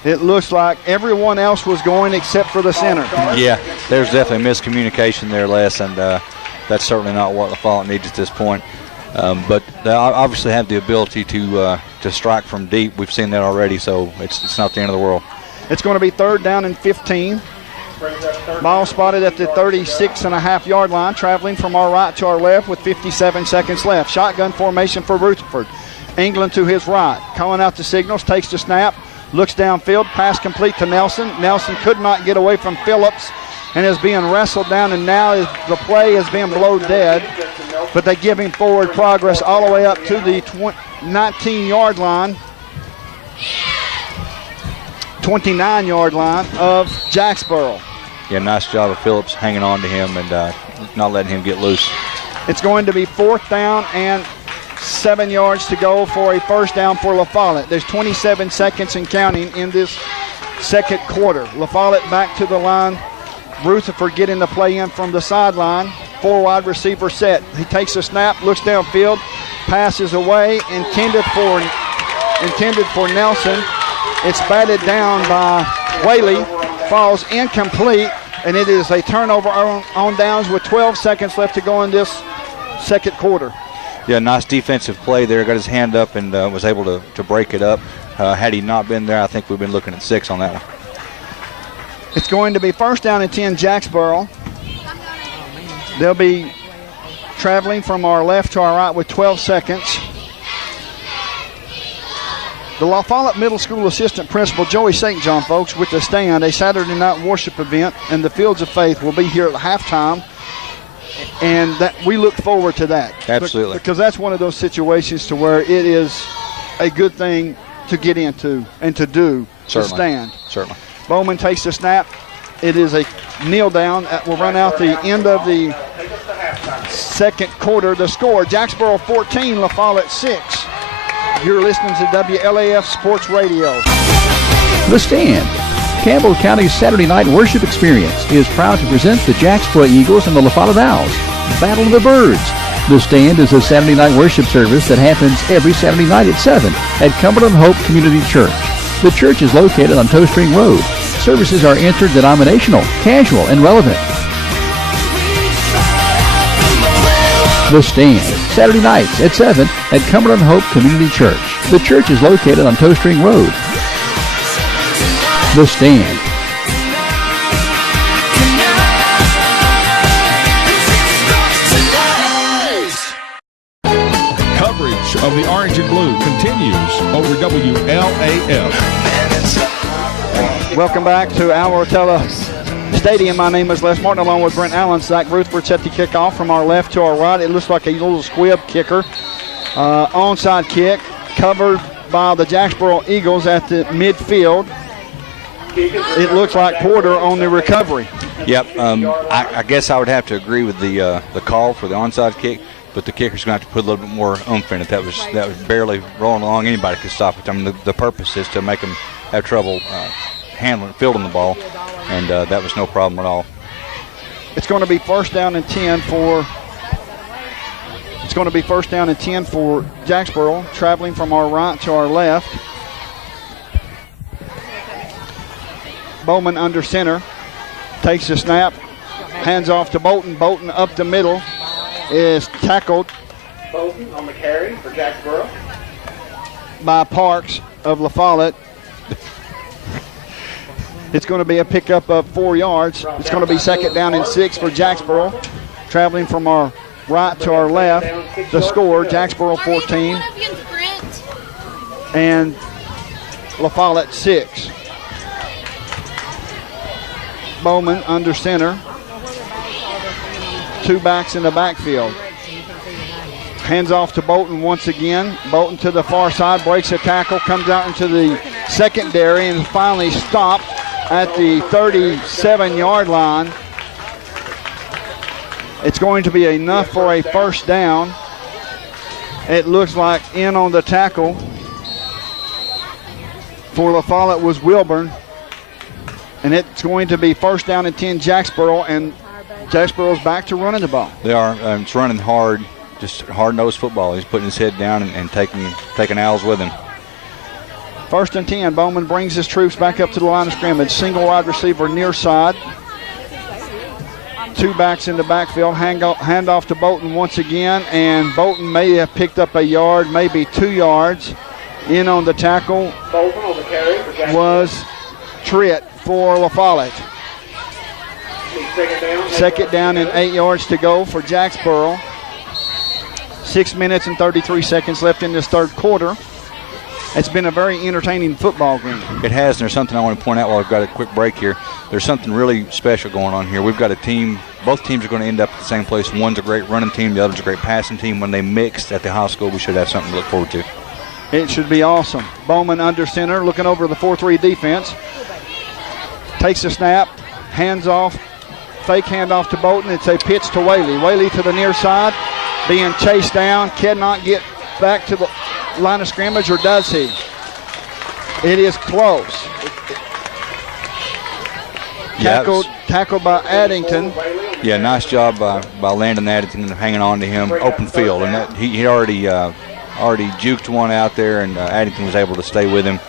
It looks like everyone else was going except for the center. Yeah, there's definitely miscommunication there, Les, and that's certainly not what La Follette needs at this point. But they obviously have the ability to strike from deep. We've seen that already, so it's not the end of the world. It's going to be third down and 15. Ball spotted at the 36.5-yard line, traveling from our right to our left with 57 seconds left. Shotgun formation for Rutherford. England to his right. Calling out the signals, takes the snap, looks downfield, pass complete to Nelson. Nelson could not get away from Phillips and is being wrestled down, and now the play is being blown dead. But they give him forward progress all the way up to the 19-yard line, 29-yard line of Jacksboro. Yeah, nice job of Phillips hanging on to him and not letting him get loose. It's going to be fourth down and 7 yards to go for a first down for La Follette. There's 27 seconds and counting in this second quarter. La Follette back to the line Rutherford getting the play in from the sideline. 4 wide receiver set. He takes a snap, looks downfield, passes away, intended for Nelson. It's batted down by Whaley, falls incomplete, and it is a turnover on downs with 12 seconds left to go in this second quarter. Yeah, nice defensive play there. Got his hand up and was able to break it up. Had he not been there, I think we've been looking at 6 on that one. It's going to be first down and 10, Jacksboro. They'll be traveling from our left to our right with 12 seconds. The La Follette Middle School Assistant Principal Joey St. John, folks, with the Stand, a Saturday night worship event, and the Fields of Faith will be here at halftime, and that we look forward to that. Absolutely. Because that's one of those situations to where it is a good thing to get into and to do. Certainly. The Stand. Certainly. Bowman takes the snap. It is a kneel down that will run out the end of the second quarter. The score, Jacksboro 14, La Follette 6. You're listening to WLAF Sports Radio. The Stand, Campbell County's Saturday night worship experience, is proud to present the Jacksboro Eagles and the La Follette Owls, Battle of the Birds. The Stand is a Saturday night worship service that happens every Saturday night at 7 at Cumberland Hope Community Church. The church is located on Toe String Road. Services are interdenominational, casual, and relevant. The Stand, Saturday nights at 7 at Cumberland Hope Community Church. The church is located on Toe String Road. The Stand. Coverage of the Orange and Blue continues over WLAF. Welcome back to Albertella Stadium. My name is Les Martin, along with Brent Allen. Zach Rutherford set the kickoff from our left to our right. It looks like a little squib kicker. Onside kick covered by the Jacksboro Eagles at the midfield. It looks like Porter on the recovery. Yep. I guess I would have to agree with the call for the onside kick, but the kicker's going to have to put a little bit more oomph in it. That was barely rolling along. Anybody could stop it. I mean, the purpose is to make them have trouble fielding the ball, and that was no problem at all. It's going to be first down and 10 for Jacksboro, traveling from our right to our left. Bowman under center, takes the snap, hands off to Bolton. Bolton up the middle, is tackled. Bolton on the carry for Jacksboro. By Parks of La Follette. It's going to be a pickup of 4 yards. It's going to be second down and 6 for Jacksboro. Traveling from our right to our left. The score, Jacksboro 14 and La Follette 6. Bowman under center. 2 backs in the backfield. Hands off to Bolton once again. Bolton to the far side, breaks a tackle, comes out into the secondary, and finally stopped at the 37-yard line. It's going to be enough for a first down. It looks like in on the tackle for La Follette was Wilburn. And it's going to be first down and 10 Jacksboro, and Jacksboro's back to running the ball. They are. It's running hard, just hard-nosed football. He's putting his head down and taking Owls with him. First and 10, Bowman brings his troops back up to the line of scrimmage. Single wide receiver near side. 2 backs in the backfield. Hand off to Bolton once again, and Bolton may have picked up a yard, maybe 2 yards. In on the tackle Bolton on the carry was Tritt for La Follette. Second down and 8 yards to go for Jacksboro. 6 minutes and 33 seconds left in this third quarter. It's been a very entertaining football game. It has, and there's something I want to point out while we've got a quick break here. There's something really special going on here. We've got a team, both teams are going to end up at the same place. One's a great running team, the other's a great passing team. When they mixed at the high school, we should have something to look forward to. It should be awesome. Bowman under center, looking over the 4-3 defense. Takes the snap, hands off, fake handoff to Bolton. It's a pitch to Whaley. Whaley to the near side, being chased down, cannot get back to the line of scrimmage, or does he? It is close. Tackled by Addington. Yeah, nice job by Landon Addington hanging on to him, open field, and that, he already juked one out there, and Addington was able to stay with him.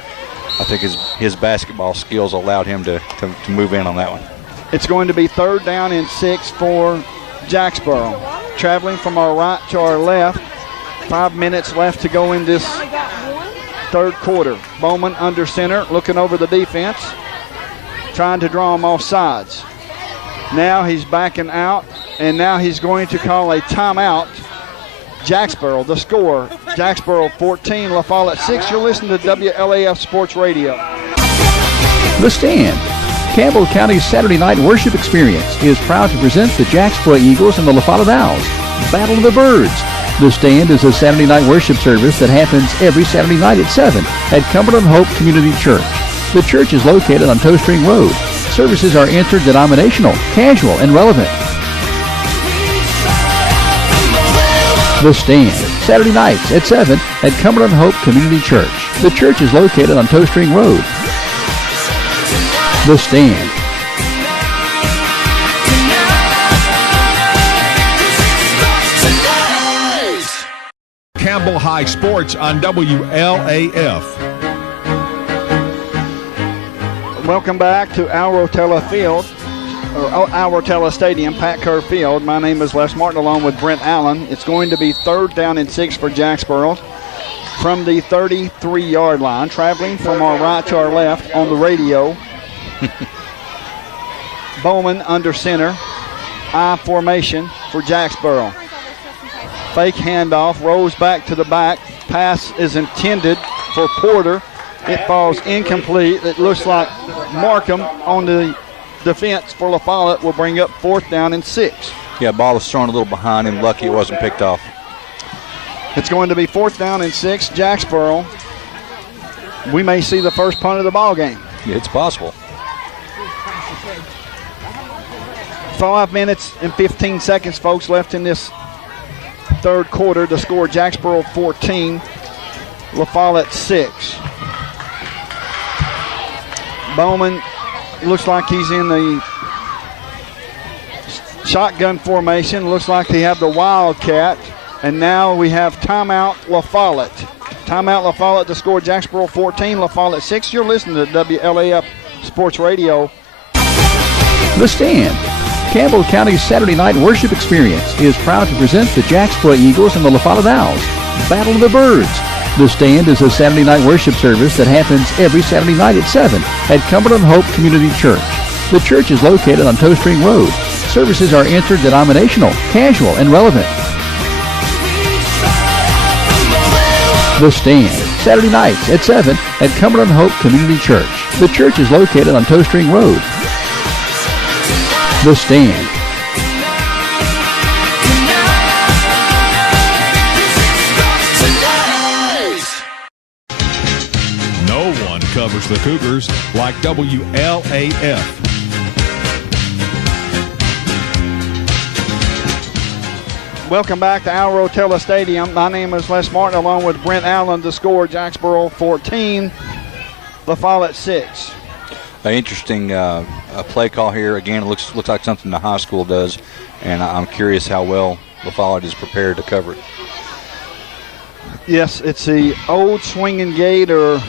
I think his basketball skills allowed him to move in on that one. It's going to be 3rd down and 6 for Jacksboro. Traveling from our right to our left. 5 minutes left to go in this 3rd quarter. Bowman under center, looking over the defense, trying to draw them off sides. Now he's backing out, and now he's going to call a timeout. Jacksboro, the score, Jacksboro 14, La Follette 6. You're listening to WLAF Sports Radio. The Stand, Campbell County's Saturday night worship experience, is proud to present the Jacksboro Eagles and the La Follette Owls, Battle of the Birds. The Stand is a Saturday night worship service that happens every Saturday night at 7 at Cumberland Hope Community Church. The church is located on Toe String Road. Services are interdenominational, casual, and relevant. The Stand, Saturday nights at 7 at Cumberland Hope Community Church. The church is located on Toe String Road. The Stand. Campbell High Sports on WLAF. Welcome back to Al Rotella Field, or Al Rotella Stadium, Pat Kerr Field. My name is Les Martin along with Brent Allen. It's going to be 3rd down and 6 for Jacksboro from the 33-yard line. Traveling from our right to our left on the radio. Bowman under center. I formation for Jacksboro. Fake handoff, rolls back to the back. Pass is intended for Porter. It falls incomplete. It looks like Markham on the defense for La Follette will bring up 4th down and 6. Yeah, ball was thrown a little behind him. Lucky it wasn't picked off. It's going to be 4th down and 6. Jacksboro. We may see the first punt of the ball game. Yeah, it's possible. 5 minutes and 15 seconds, folks, left in this 3rd quarter. The score, Jacksboro 14, La Follette 6. Bowman looks like he's in the shotgun formation. Looks like they have the Wildcat. And now we have timeout La Follette. Timeout La Follette to score, Jacksboro 14, La Follette 6. You're listening to WLAF Sports Radio. The Stand, Campbell County's Saturday night worship experience, is proud to present the Jacksboro Eagles and the La Follette Owls, Battle of the Birds. The Stand is a Saturday night worship service that happens every Saturday night at 7 at Cumberland Hope Community Church. The church is located on Toe String Road. Services are interdenominational, casual, and relevant. The Stand, Saturday nights at 7 at Cumberland Hope Community Church. The church is located on Toe String Road. The Stand. No one covers the Cougars like WLAF. Welcome back to Al Rotella Stadium. My name is Les Martin along with Brent Allen. The score, Jacksboro 14, La Follette 6. An interesting play call here. Again, it looks like something the high school does, and I'm curious how well La Follette is prepared to cover it. Yes, it's the old swinging gate, or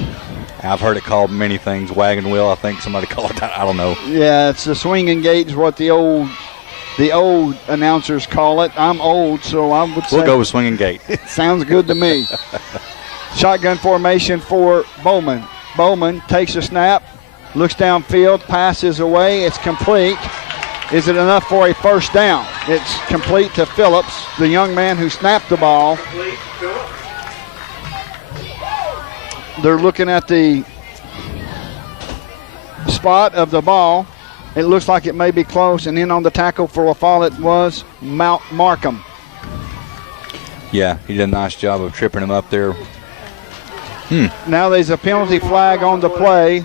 I've heard it called many things. Wagon wheel, I think somebody called it. I don't know. yeah, it's the swinging gate is what the old announcers call it. I'm old, so I would say We'll go with swinging gate. sounds good to me. Shotgun formation for Bowman. Bowman takes a snap, looks downfield, passes away. It's complete. Is it enough for a first down? It's complete to Phillips, the young man who snapped the ball. They're looking at the spot of the ball. It looks like it may be close, and then on the tackle for La Follette was Markham. Yeah, he did a nice job of tripping him up there. Now there's a penalty flag on the play.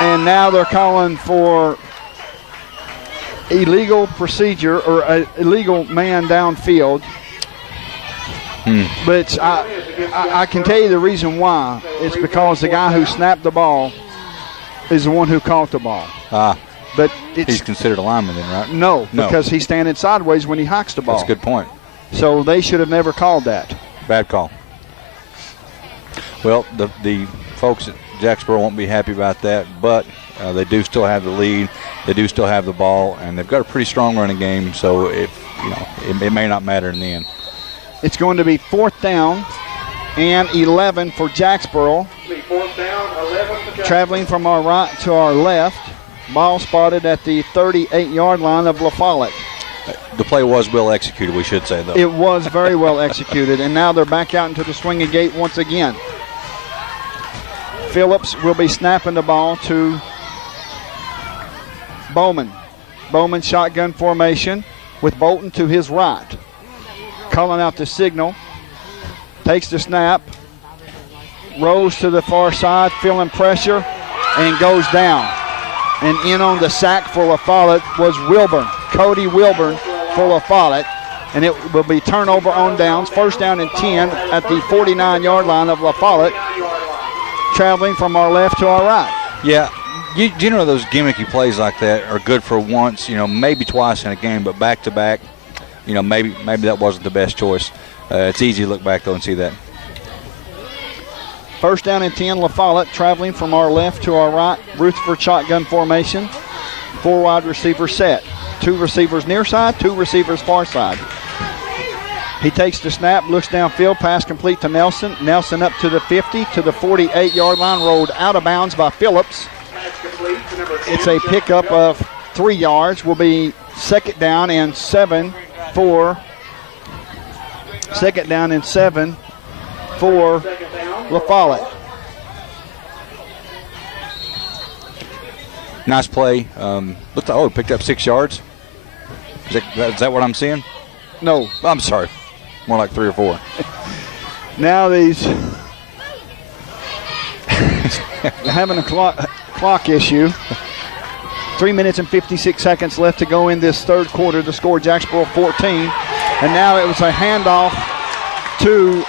And now they're calling for illegal procedure or an illegal man downfield. But I can tell you the reason why. It's because the guy who snapped the ball is the one who caught the ball. But he's considered a lineman then, right? No, because he's standing sideways when he hikes the ball. That's a good point. So they should have never called that. Bad call. Well, the folks at Jacksboro won't be happy about that, but they do still have the lead. They do still have the ball, and they've got a pretty strong running game. So it may not matter in the end. It's going to be 4th down and 11 for Jacksboro. 4th down, 11 for Jacksboro. Traveling from our right to our left. Ball spotted at the 38-yard line of La Follette. The play was well executed, we should say, though. It was very well executed, and now they're back out into the swinging gate once again. Phillips will be snapping the ball to Bowman. Bowman shotgun formation with Bolton to his right. Calling out the signal. Takes the snap. Rolls to the far side, feeling pressure, and goes down. And in on the sack for La Follette was Wilburn. Cody Wilburn for La Follette. And it will be turnover on downs. 1st down and 10 at the 49-yard line of La Follette. Traveling from our left to our right. Yeah, you know those gimmicky plays like that are good for once, maybe twice in a game, but back-to-back, maybe that wasn't the best choice. It's easy to look back, though, and see that. 1st down and 10, La Follette traveling from our left to our right. Rutherford shotgun formation. 4 wide receivers set. 2 receivers near side, 2 receivers far side. He takes the snap, looks downfield, pass complete to Nelson. Nelson up to the 50, to the 48-yard line, rolled out of bounds by Phillips. It's a pickup of 3 yards. Will be 2nd down and 7 for La Follette. Nice play. Looked like, picked up 6 yards. Is that what I'm seeing? No. I'm sorry. More like 3 or 4. Now these having a clock issue. 3 minutes and 56 seconds left to go in this 3rd quarter. The score, Jacksboro 14. And now it was a handoff to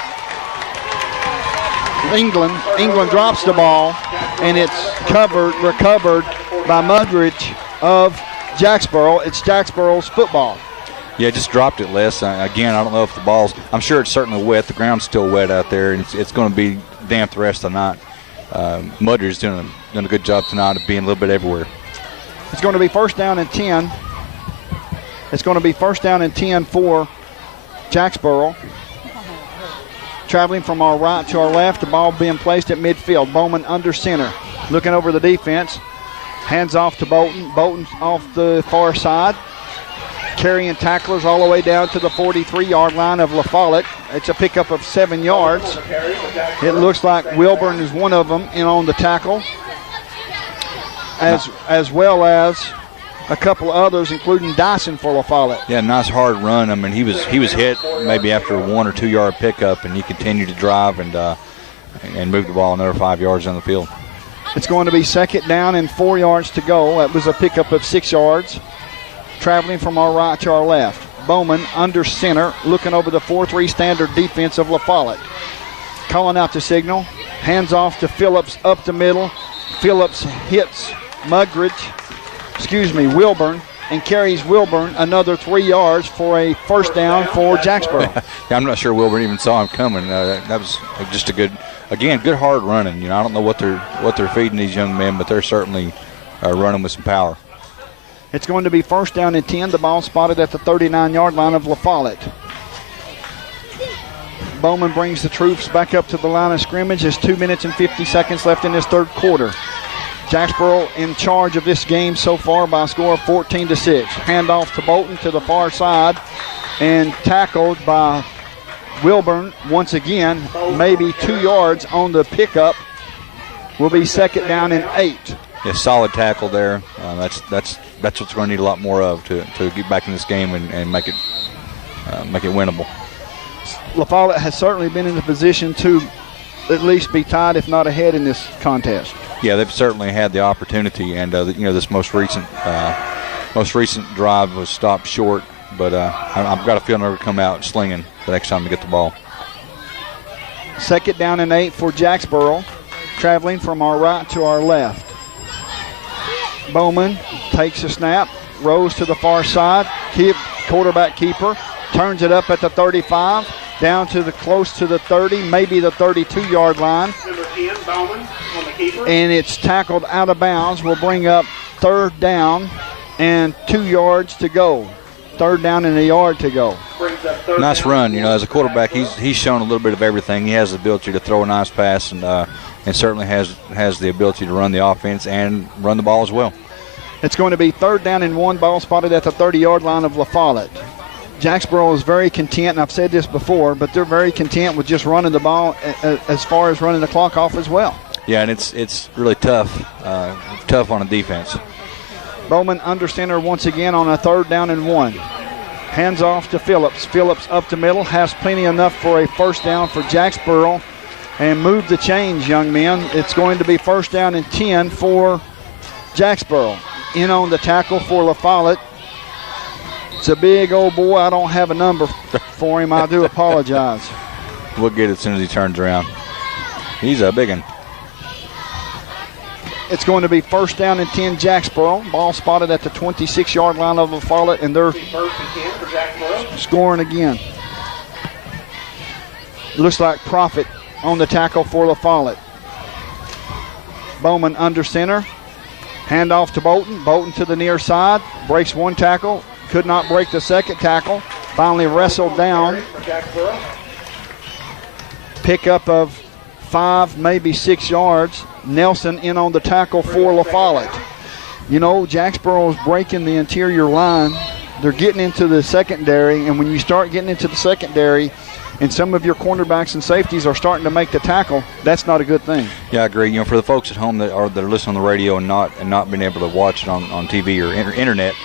England. England drops the ball, and it's recovered by Mugridge of Jacksboro. It's Jacksboro's football. Yeah, just dropped it, Les. Again, I don't know if the ball's – I'm sure it's certainly wet. The ground's still wet out there, and it's going to be damp the rest of the night. Mudridge's doing a good job tonight of being a little bit everywhere. It's going to be 1st down and 10. It's going to be 1st down and 10 for Jacksboro. Traveling from our right to our left, the ball being placed at midfield. Bowman under center. Looking over the defense. Hands off to Bolton. Bolton off the far side. Carrying tacklers all the way down to the 43-yard line of La Follette. It's a pickup of 7 yards. It looks like Wilburn is one of them in on the tackle, as well as a couple of others, including Dyson for La Follette. Yeah, nice hard run. I mean, he was hit maybe after a 1 or 2 yard pickup, and he continued to drive and move the ball another 5 yards on the field. It's going to be 2nd down and 4 yards to go. That was a pickup of 6 yards. Traveling from our right to our left. Bowman under center, looking over the 4-3 standard defense of La Follette. Calling out the signal. Hands off to Phillips up the middle. Phillips hits Wilburn, and carries Wilburn another 3 yards for a 1st down for Jacksboro. Yeah, I'm not sure Wilburn even saw him coming. That was just a good hard running. I don't know what they're feeding these young men, but they're certainly running with some power. It's going to be 1st down and 10. The ball spotted at the 39-yard line of La Follette. Bowman brings the troops back up to the line of scrimmage. There's 2 minutes and 50 seconds left in this 3rd quarter. Jacksboro in charge of this game so far by a score of 14-6. Handoff to Bolton to the far side and tackled by Wilburn once again. Maybe 2 yards on the pickup. Will be 2nd down and 8. Yeah, solid tackle there. That's what we're going to need a lot more of to get back in this game and make it winnable. La Follette has certainly been in a position to at least be tied, if not ahead, in this contest. Yeah, they've certainly had the opportunity, and this most recent drive was stopped short. But I've got a feeling they're going to come out slinging the next time they get the ball. 2nd down and 8 for Jacksboro, traveling from our right to our left. Bowman takes a snap, rolls to the far side, quarterback keeper, turns it up at the 35, down to the close to the 30, maybe the 32-yard line. Number 10, Bowman on the keeper. And it's tackled out of bounds. Will bring up third down and 2 yards to go. Third down and a yard to go. Nice run. As a quarterback, he's shown a little bit of everything. He has the ability to throw a nice pass and certainly has the ability to run the offense and run the ball as well. It's going to be third down and 1, ball spotted at the 30-yard line of La Follette. Jacksboro is very content, and I've said this before, but they're very content with just running the ball as far as running the clock off as well. Yeah, and it's really tough on a defense. Bowman under center once again on a third down and 1. Hands off to Phillips. Phillips up the middle, has plenty enough for a first down for Jacksboro. And move the chains, young men. It's going to be first down and 10 for Jacksboro. In on the tackle for La Follette. It's a big old boy. I don't have a number for him. I do apologize. We'll get it as soon as he turns around. He's a big one. It's going to be first down and 10 Jacksboro. Ball spotted at the 26-yard line of La Follette, and they're scoring again. Looks like Profit on the tackle for La Follette. Bowman under center. Hand off to Bolton. Bolton to the near side. Breaks one tackle. Could not break the second tackle. Finally wrestled down. Pickup of 5, maybe 6 yards. Nelson in on the tackle for La Follette. Jacksboro is breaking the interior line. They're getting into the secondary, and when you start getting into the secondary and some of your cornerbacks and safeties are starting to make the tackle, that's not a good thing. Yeah, I agree. For the folks at home that are listening on the radio and not being able to watch it on TV or internet,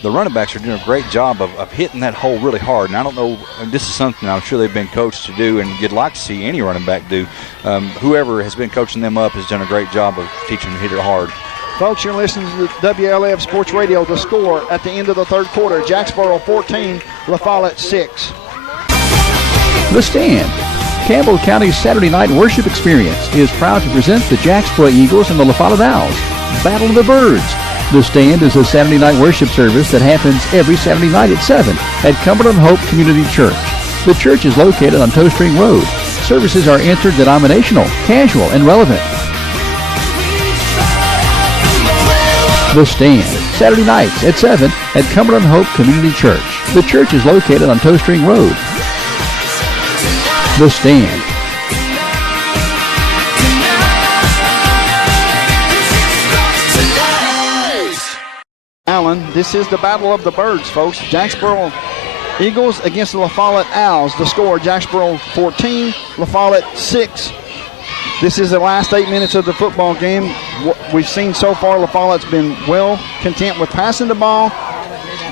the running backs are doing a great job of hitting that hole really hard. And I don't know, this is something I'm sure they've been coached to do, and you'd like to see any running back do. Whoever has been coaching them up has done a great job of teaching them to hit it hard. Folks, you're listening to WLF Sports Radio. The score at the end of the third quarter, Jacksboro 14, La Follette 6. The Stand. Campbell County's Saturday night worship experience is proud to present the Jacksboro Eagles and the La Follette Owls. Battle of the Birds. The Stand is a Saturday night worship service that happens every Saturday night at 7 at Cumberland Hope Community Church. The church is located on Toe String Road. Services are interdenominational, casual, and relevant. The Stand, Saturday nights at 7 at Cumberland Hope Community Church. The church is located on Toe String Road. The Stand. Allen, this is the Battle of the Birds, folks. Jacksboro Eagles against the La Follette Owls. The score, Jacksboro 14, La Follette 6. This is the last 8 minutes of the football game. What we've seen so far, La Follette's been well content with passing the ball.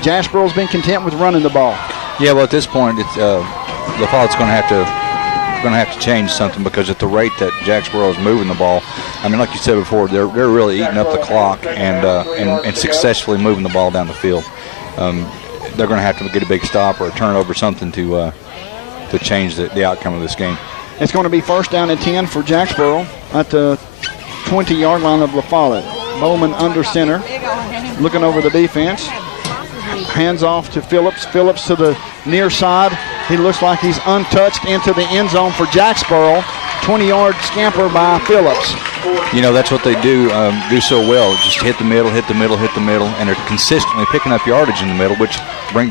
Jacksboro's been content with running the ball. Yeah, well, at this point, it's La Follette's going to have to change something, because at the rate that Jacksboro is moving the ball, I mean, like you said before, they're really eating up the clock and successfully moving the ball down the field. They're going to have to get a big stop or a turnover, something to change the outcome of this game. It's going to be first down and 10 for Jacksboro at the 20-yard line of La Follette. Bowman under center, looking over the defense. Hands off to Phillips. Phillips to the near side. He looks like he's untouched into the end zone for Jacksboro. 20-yard scamper by Phillips. That's what they do so well. Just hit the middle, and they're consistently picking up yardage in the middle, which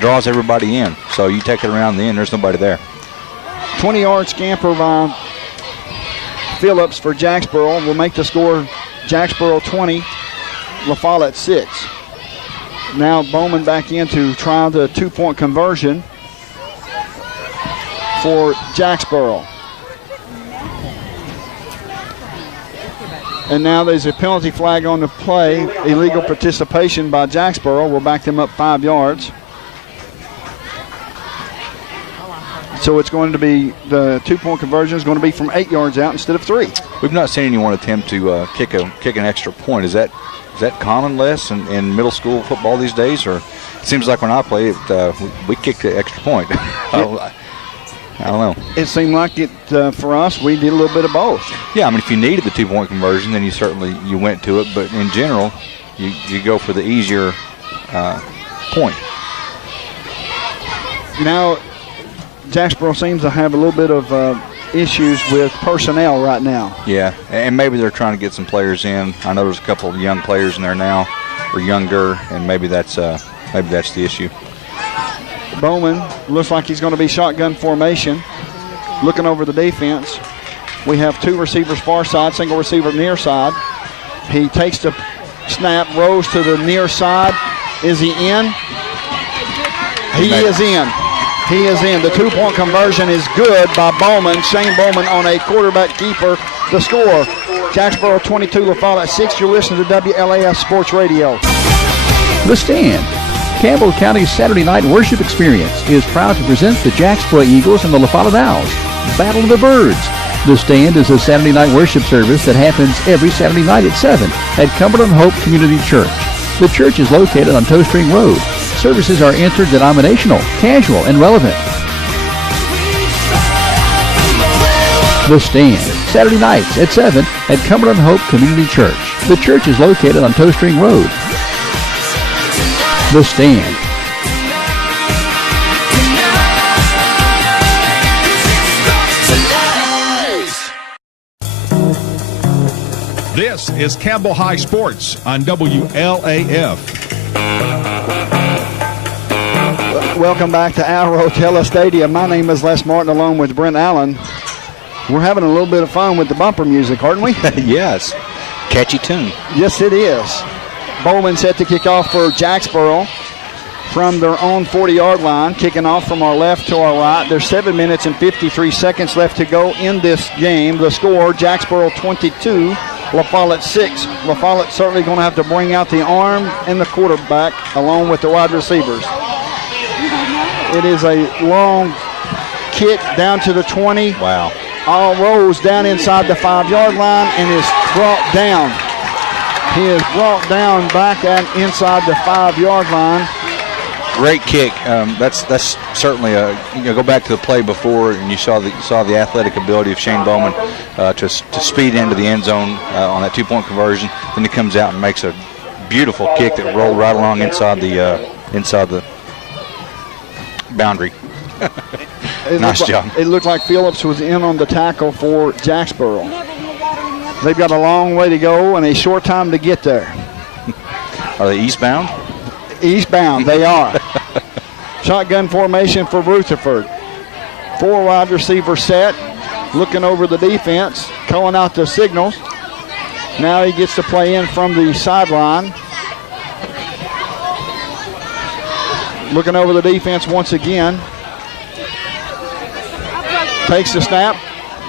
draws everybody in. So you take it around the end, there's nobody there. 20-yard scamper by Phillips for Jacksboro will make the score Jacksboro 20, La Follette 6. Now Bowman back in to try the two-point conversion for Jacksboro. And now there's a penalty flag on the play. Illegal participation by Jacksboro will back them up 5 yards. So it's going to be, the two-point conversion is going to be from 8 yards out instead of 3. We've not seen anyone attempt to kick an extra point. Is that common, Les, in middle school football these days? Or it seems like when I play it, we kick the extra point. I don't know. It seemed like it for us. We did a little bit of both. Yeah, I mean, if you needed the two-point conversion, then you went to it. But in general, you go for the easier point. Now, Jacksboro seems to have a little bit of issues with personnel right now. Yeah, and maybe they're trying to get some players in. I know there's a couple of young players in there now, or younger, and maybe that's the issue. Bowman looks like he's going to be shotgun formation. Looking over the defense, we have 2 receivers far side, single receiver near side. He takes the snap, rolls to the near side. Is he in? He is in. He is in. The 2-point conversion is good by Bowman. Shane Bowman on a quarterback keeper. The score, Jacksboro 22, La Follette 6. You're listening to WLAS Sports Radio. The Stand, Campbell County's Saturday night worship experience, is proud to present the Jacksboro Eagles and the La Follette Owls. Battle of the Birds. The Stand is a Saturday night worship service that happens every Saturday night at 7 at Cumberland Hope Community Church. The church is located on Toe String Road. Services are interdenominational, casual, and relevant. The Stand, Saturday nights at 7 at Cumberland Hope Community Church. The church is located on Toe String Road. The Stand. This is Campbell High Sports on WLAF. Welcome back to Al Rotella Stadium. My name is Les Martin, along with Brent Allen. We're having a little bit of fun with the bumper music, aren't we? Yes. Catchy tune. Yes, it is. Bowman set to kick off for Jacksboro from their own 40-yard line, kicking off from our left to our right. There's 7 minutes and 53 seconds left to go in this game. The score, Jacksboro 22, La Follette 6. La Follette certainly going to have to bring out the arm and the quarterback along with the wide receivers. It is a long kick down to the 20. Wow. All rolls down inside the 5-yard line and is brought down. He is brought down back inside the 5-yard line. Great kick. That's certainly go back to the play before, and you saw the athletic ability of Shane Bowman to speed into the end zone on that 2-point conversion. Then he comes out and makes a beautiful kick that rolled right along inside the boundary. Nice job. It looked like Phillips was in on the tackle for Jacksboro. They've got a long way to go and a short time to get there. Are they eastbound? Eastbound, they are. Shotgun formation for Rutherford. 4 wide receiver set, looking over the defense, calling out the signals. Now he gets to play in from the sideline. Looking over the defense once again. Takes the snap,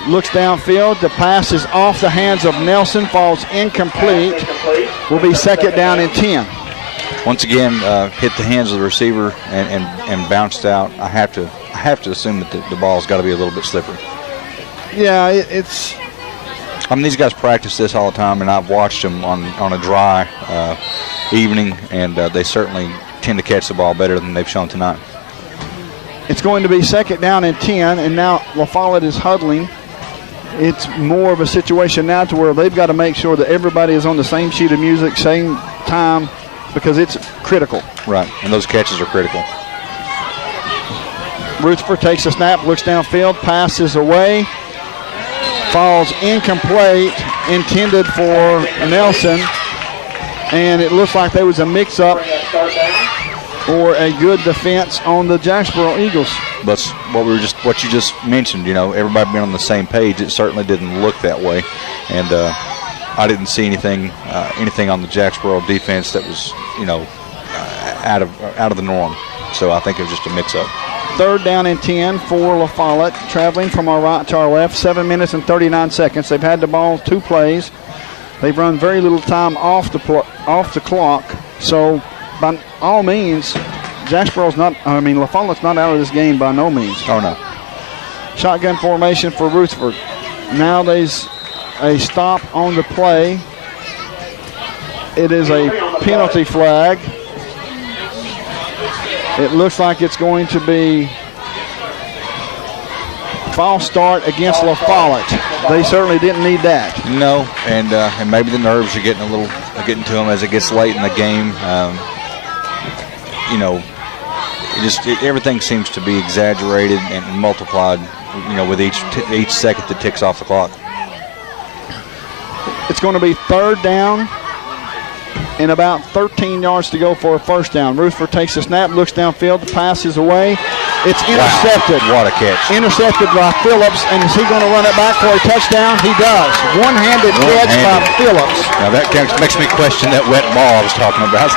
looks downfield. The pass is off the hands of Nelson, falls incomplete. Will be second down and 10. Once again, hit the hands of the receiver and bounced out. I have to assume that the ball's got to be a little bit slippery. Yeah, it's. I mean, these guys practice this all the time, and I've watched them on a dry evening, and they certainly tend to catch the ball better than they've shown tonight. It's going to be second down and 10, and now La Follette is huddling. It's more of a situation now to where they've got to make sure that everybody is on the same sheet of music, same time, because it's critical. Right, and those catches are critical. Rutherford takes a snap, looks downfield, passes away, falls incomplete, intended for Nelson, and it looks like there was a mix-up or a good defense on the Jacksboro Eagles. But what you just mentioned, everybody being on the same page, it certainly didn't look that way, and I didn't see anything on the Jacksboro defense that was out of the norm. So I think it was just a mix-up. Third down and 10 for La Follette, traveling from our right to our left. 7 minutes and 39 seconds. They've had the ball 2 plays. They've run very little time off the clock. So by all means, La Follette's not out of this game by no means. Oh, no. Shotgun formation for Rutherford. Now there's a stop on the play. It is a penalty flag. It looks like it's going to be false start against La Follette. They certainly didn't need that. No, and maybe the nerves are getting getting to him as it gets late in the game. Everything seems to be exaggerated and multiplied, with each second that ticks off the clock. It's going to be third down and about 13 yards to go for a first down. Rutherford takes the snap, looks downfield, the pass is away. It's intercepted. Wow, what a catch. Intercepted by Phillips, and is he going to run it back for a touchdown? He does. One-handed catch by Phillips. Now that makes me question that wet ball I was talking about.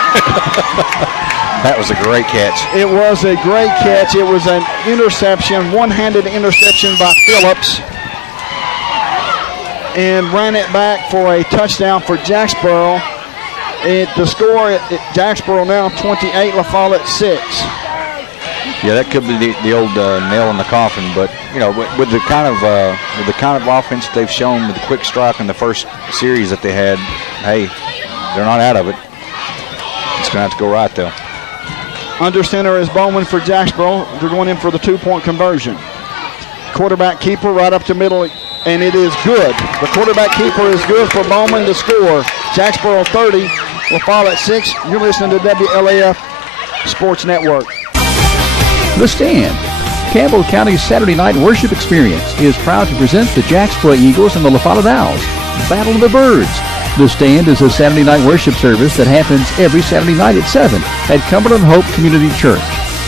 That was a great catch. It was a great catch. It was an interception, one-handed interception by Phillips, and ran it back for a touchdown for Jacksboro. The score at Jacksboro now 28, La Follette 6. Yeah, that could be the old nail in the coffin, but with the kind of offense they've shown with the quick strike in the first series that they had, hey, they're not out of it. It's going to have to go right though. Under center is Bowman for Jacksboro. They're going in for the 2-point conversion. Quarterback keeper right up the middle, and it is good. The quarterback keeper is good for Bowman to score. Jacksboro 30, La Follette 6. You're listening to WLAF Sports Network. The Stand. Campbell County's Saturday night worship experience is proud to present the Jacksboro Eagles and the La Follette Owls. Battle of the Birds. The Stand is a Saturday night worship service that happens every Saturday night at 7 at Cumberland Hope Community Church.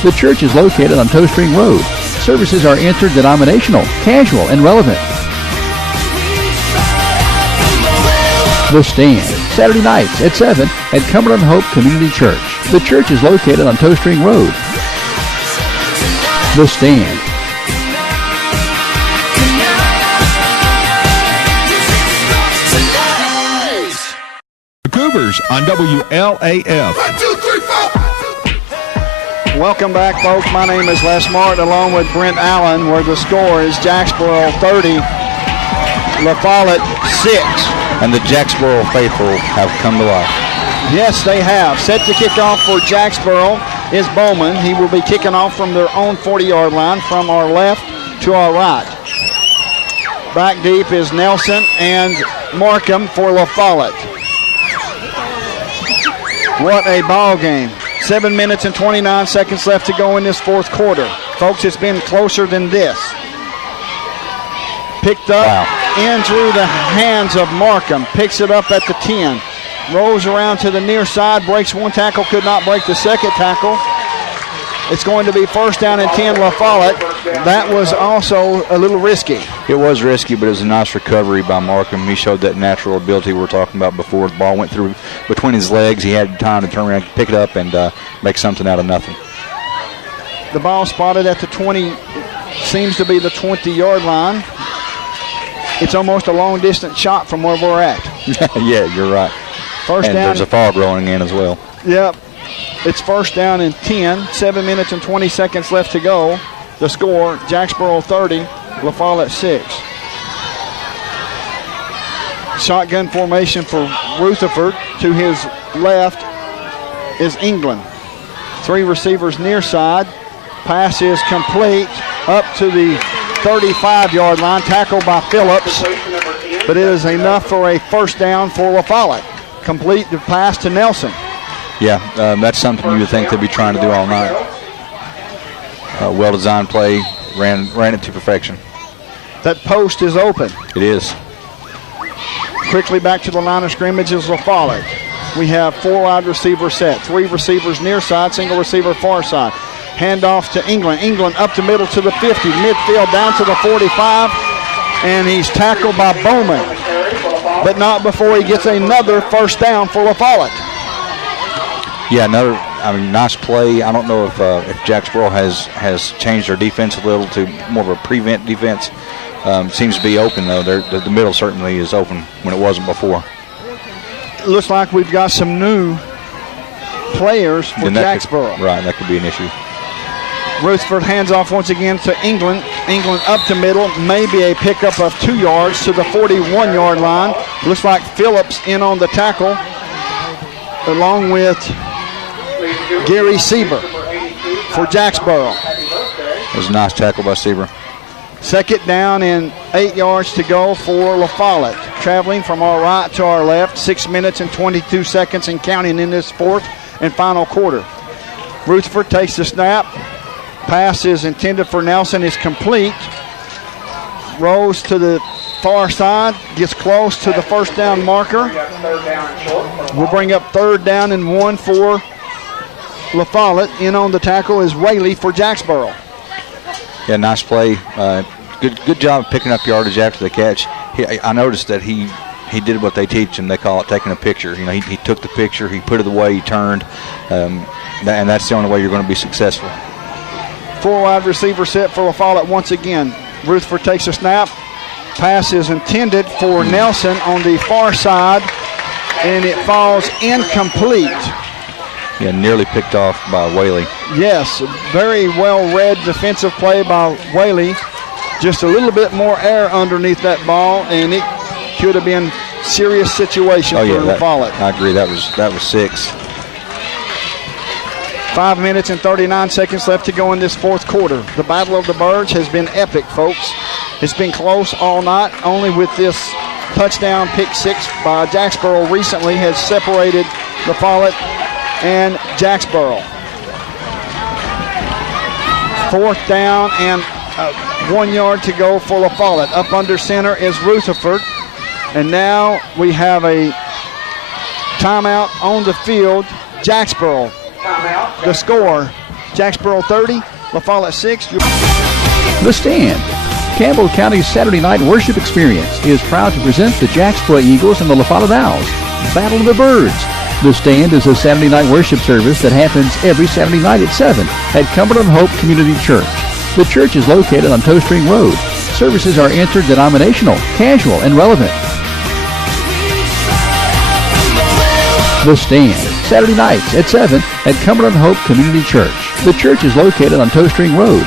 The church is located on Toe String Road. Services are interdenominational, casual, and relevant. The Stand, Saturday nights at 7 at Cumberland Hope Community Church. The church is located on Toe String Road. The Stand. The Cougars on WLAF. Welcome back, folks. My name is Les Martin, along with Brent Allen, where the score is Jacksboro 30, La Follette 6. And the Jacksboro faithful have come to life. Yes, they have. Set to kick off for Jacksboro is Bowman. He will be kicking off from their own 40-yard line from our left to our right. Back deep is Nelson and Markham for La Follette. What a ball game. 7 minutes and 29 seconds left to go in this fourth quarter. Folks, it's been closer than this. Picked up in through the hands of Markham. Picks it up at the 10. Rolls around to the near side. Breaks one tackle. Could not break the second tackle. It's going to be first down and 10, La Follette. That was also a little risky. It was risky, but it was a nice recovery by Markham. He showed that natural ability we were talking about before. The ball went through between his legs. He had time to turn around, pick it up, and make something out of nothing. The ball spotted at the 20, seems to be the 20-yard line. It's almost a long-distance shot from where we're at. Yeah, you're right. First and down. There's a fog rolling in as well. Yep. It's first down and 10. 7 minutes and 20 seconds left to go. The score, Jacksboro 30, La Follette 6. Shotgun formation for Rutherford. To his left is England. 3 receivers near side. Pass is complete up to the 35-yard line. Tackled by Phillips. But it is enough for a first down for La Follette. Complete the pass to Nelson. Yeah, that's something you would think they'd be trying to do all night. Well-designed play, ran it to perfection. That post is open. It is. Quickly back to the line of scrimmage is La Follette. We have 4 wide receivers set. 3 receivers near side, single receiver far side. Handoff to England. England up the middle to the 50. Midfield down to the 45. And he's tackled by Bowman. But not before he gets another first down for La Follette. Yeah, nice play. I don't know if Jacksboro has changed their defense a little to more of a prevent defense. Seems to be open, though. The middle certainly is open when it wasn't before. It looks like we've got some new players for Jacksboro. Right, that could be an issue. Rutherford hands off once again to England. England up the middle, maybe a pickup of 2 yards to the 41-yard line. Looks like Phillips in on the tackle, along with Gary Sieber for Jacksboro. It was a nice tackle by Sieber. Second down and 8 yards to go for La Follette. Traveling from our right to our left, 6 minutes and 22 seconds and counting in this fourth and final quarter. Rutherford takes the snap. Pass is intended for Nelson, is complete. Rolls to the far side, gets close to the first down marker. We'll bring up third down and 1 for La Follette. In on the tackle is Whaley for Jacksboro. Yeah, nice play. Good job picking up yardage after the catch. I noticed that he did what they teach him. They call it taking a picture. You know, he took the picture, he put it away, he turned, and that's the only way you're going to be successful. 4 wide receiver set for La Follette once again. Rutherford takes a snap. Pass is intended for Nelson on the far side, and it falls incomplete. Yeah, nearly picked off by Whaley. Yes, very well read defensive play by Whaley. Just a little bit more air underneath that ball, and it could have been serious situation for La Follette. I agree. That was 6. 5 minutes and 39 seconds left to go in this fourth quarter. The Battle of the Birds has been epic, folks. It's been close all night. Only with this touchdown pick 6 by Jacksboro recently has separated La Follette and Jacksboro. Fourth down and 1 yard to go for La Follette. Up under center is Rutherford. And now we have a timeout on the field. Jacksboro. The score, Jacksboro 30, La Follette 6. The Stand. Campbell County's Saturday night worship experience is proud to present the Jacksboro Eagles and the La Follette Owls. Battle of the Birds. The Stand is a Saturday night worship service that happens every Saturday night at 7 at Cumberland Hope Community Church. The church is located on Toe String Road. Services are interdenominational, casual, and relevant. The Stand, Saturday nights at 7 at Cumberland Hope Community Church. The church is located on Toe String Road.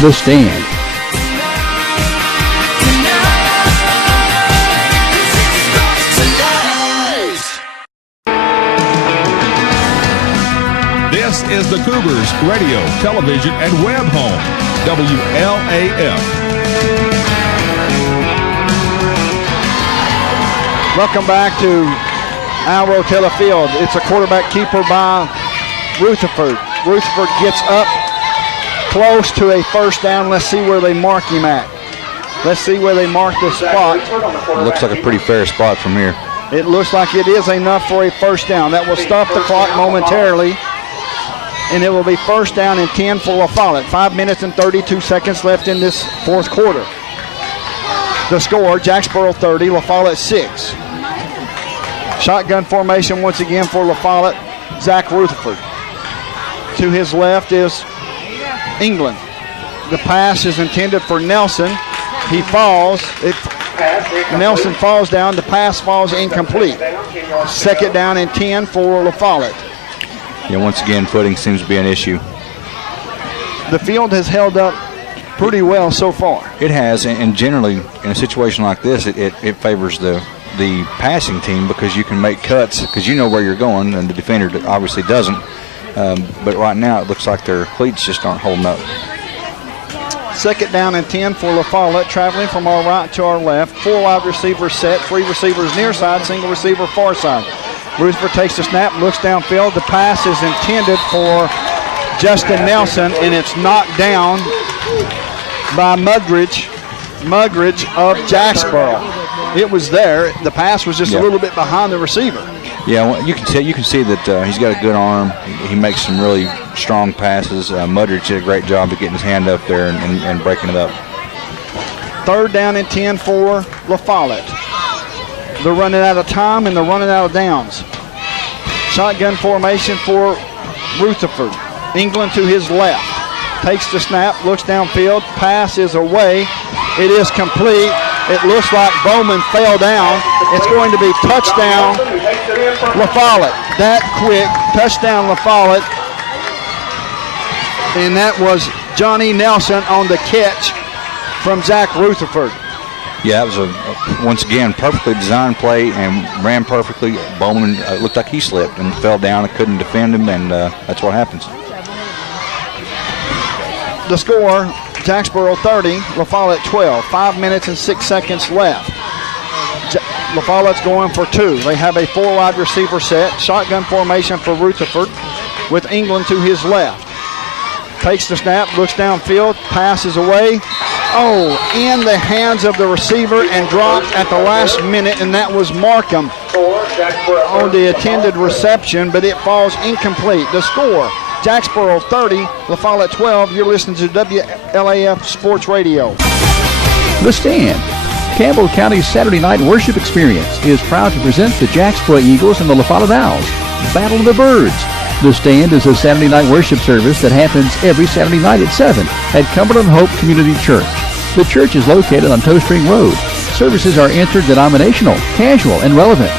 The Stand. This is the Cougars radio, television, and web home, WLAF. Welcome back to Al Rotella Field. It's a quarterback keeper by Rutherford. Rutherford gets up close to a first down. Let's see where they mark him at. Let's see where they mark the spot. It looks like a pretty fair spot from here. It looks like it is enough for a first down. That will stop the clock momentarily, and it will be first down and 10 for La Follette. 5 minutes and 32 seconds left in this fourth quarter. The score, Jacksboro 30, La Follette 6. Shotgun formation once again for La Follette. Zach Rutherford. To his left is England. The pass is intended for Nelson. He falls. Nelson falls down. The pass falls incomplete. Second down and 10 for La Follette. Yeah, once again, footing seems to be an issue. The field has held up pretty well so far. It has, and generally in a situation like this, it favors the passing team because you can make cuts because you know where you're going, and the defender obviously doesn't. But right now it looks like their cleats just aren't holding up. Second down and 10 for La Follette, traveling from our right to our left. 4 wide receivers set, 3 receivers near side, single receiver far side. Rutherford takes the snap, looks downfield. The pass is intended for Justin Nelson, and it's knocked down by Mugridge of Jacksboro. It was there. The pass was just a little bit behind the receiver. Yeah, well, you can see that he's got a good arm. He makes some really strong passes. Mugridge did a great job of getting his hand up there and breaking it up. Third down and 10 for La Follette. They're running out of time and they're running out of downs. Shotgun formation for Rutherford. England to his left. Takes the snap, looks downfield. Pass is away. It is complete. It looks like Bowman fell down. It's going to be touchdown La Follette. That quick, touchdown La Follette. And that was Johnny Nelson on the catch from Zach Rutherford. Yeah, it was once again, perfectly designed play and ran perfectly. Bowman looked like he slipped and fell down and couldn't defend him, and that's what happens. The score, Jacksboro 30, La Follette 12. 5 minutes and 6 seconds left. La Follette's going for two. They have a 4 wide receiver set. Shotgun formation for Rutherford with England to his left. Takes the snap, looks downfield, passes away. Oh, in the hands of the receiver and dropped at the last minute, and that was Markham on the intended reception, but it falls incomplete. The score, Jacksboro 30, La Follette 12. You're listening to WLAF Sports Radio. The Stand, Campbell County's Saturday night worship experience, is proud to present the Jacksboro Eagles and the La Follette Owls, Battle of the Birds. The Stand is a Saturday night worship service that happens every Saturday night at 7 at Cumberland Hope Community Church. The church is located on Toe Spring Road. Services are interdenominational, casual, and relevant.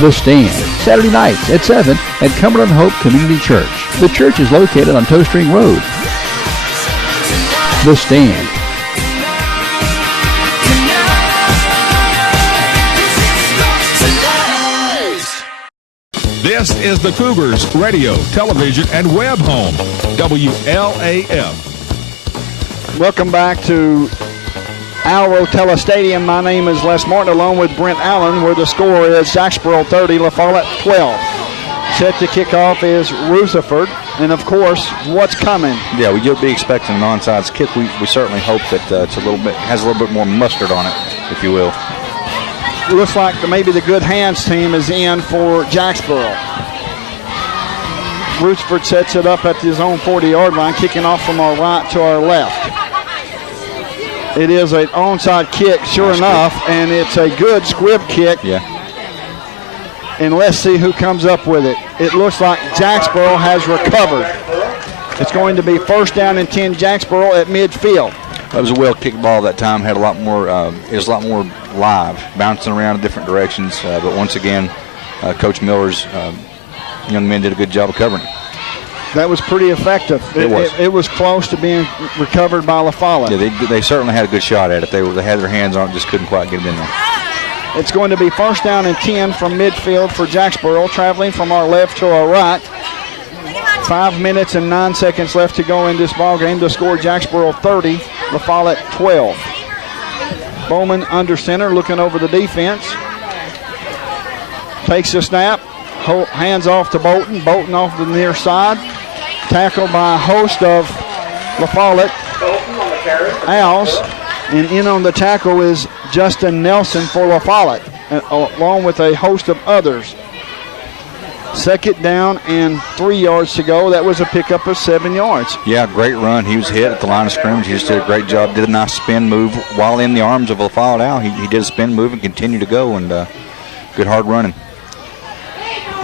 The Stand, Saturday nights at 7 at Cumberland Hope Community Church. The church is located on Toe Spring Road. The Stand. This is the Cougars radio, television, and web home, WLAF. Welcome back to Al Rotella Stadium. My name is Les Martin, along with Brent Allen, where the score is Jacksboro 30, La Follette 12. Set to kick off is Rutherford, and of course, what's coming? Yeah, we'll be expecting an onside kick. We certainly hope that it's has a little bit more mustard on it, if you will. It looks like maybe the Good Hands team is in for Jacksboro. Rutherford sets it up at his own 40-yard line, kicking off from our right to our left. It is an onside kick, sure enough, and it's a good squib kick. Yeah. And let's see who comes up with it. It looks like Jacksboro has recovered. It's going to be first down and 10 Jacksboro at midfield. That was a well-kicked ball that time. Had a lot more. It was a lot more live, bouncing around in different directions. But once again, Coach Miller's young men did a good job of covering it. That was pretty effective. It was close to being recovered by La Follette. Yeah, they certainly had a good shot at it. They had their hands on it, just couldn't quite get it in there. It's going to be first down and 10 from midfield for Jacksboro, traveling from our left to our right. 5 minutes and 9 seconds left to go in this ball game. The score, Jacksboro 30, La Follette 12. Bowman under center, looking over the defense. Takes the snap, hands off to Bolton. Bolton off the near side. Tackled by a host of La Follette Owls. And in on the tackle is Justin Nelson for La Follette, along with a host of others. Second down and 3 yards to go. That was a pickup of 7 yards. Yeah, great run. He was hit at the line of scrimmage. He just did a great job. Did a nice spin move while in the arms of La Follette Owl. He did a spin move and continued to go, and good hard running.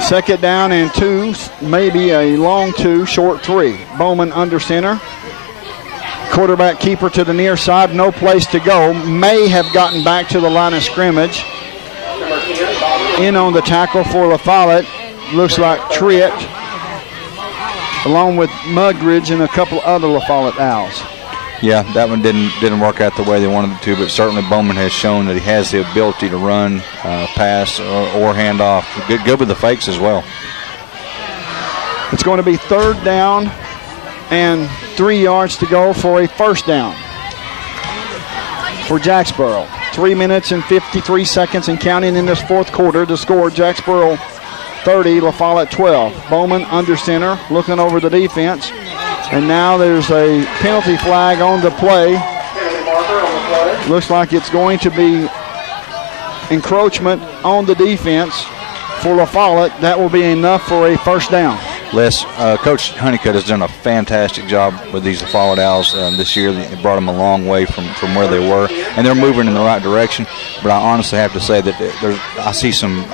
Second down and 2, maybe a long 2, short 3. Bowman under center. Quarterback keeper to the near side, no place to go. May have gotten back to the line of scrimmage. In on the tackle for La Follette. Looks like Tritt, along with Mugridge and a couple other La Follette Owls. Yeah, that one didn't work out the way they wanted it to, but certainly Bowman has shown that he has the ability to run, pass, or hand off. Good with the fakes as well. It's going to be third down and 3 yards to go for a first down for Jacksboro. 3 minutes and 53 seconds and counting in this fourth quarter. The score, Jacksboro 30, La Follette 12. Bowman under center, looking over the defense. And now there's a penalty flag on the play. Looks like it's going to be encroachment on the defense for La Follette. That will be enough for a first down. Les, Coach Honeycutt has done a fantastic job with these La Follette Owls this year. They brought them a long way from where they were, and they're moving in the right direction. But I honestly have to say that I see some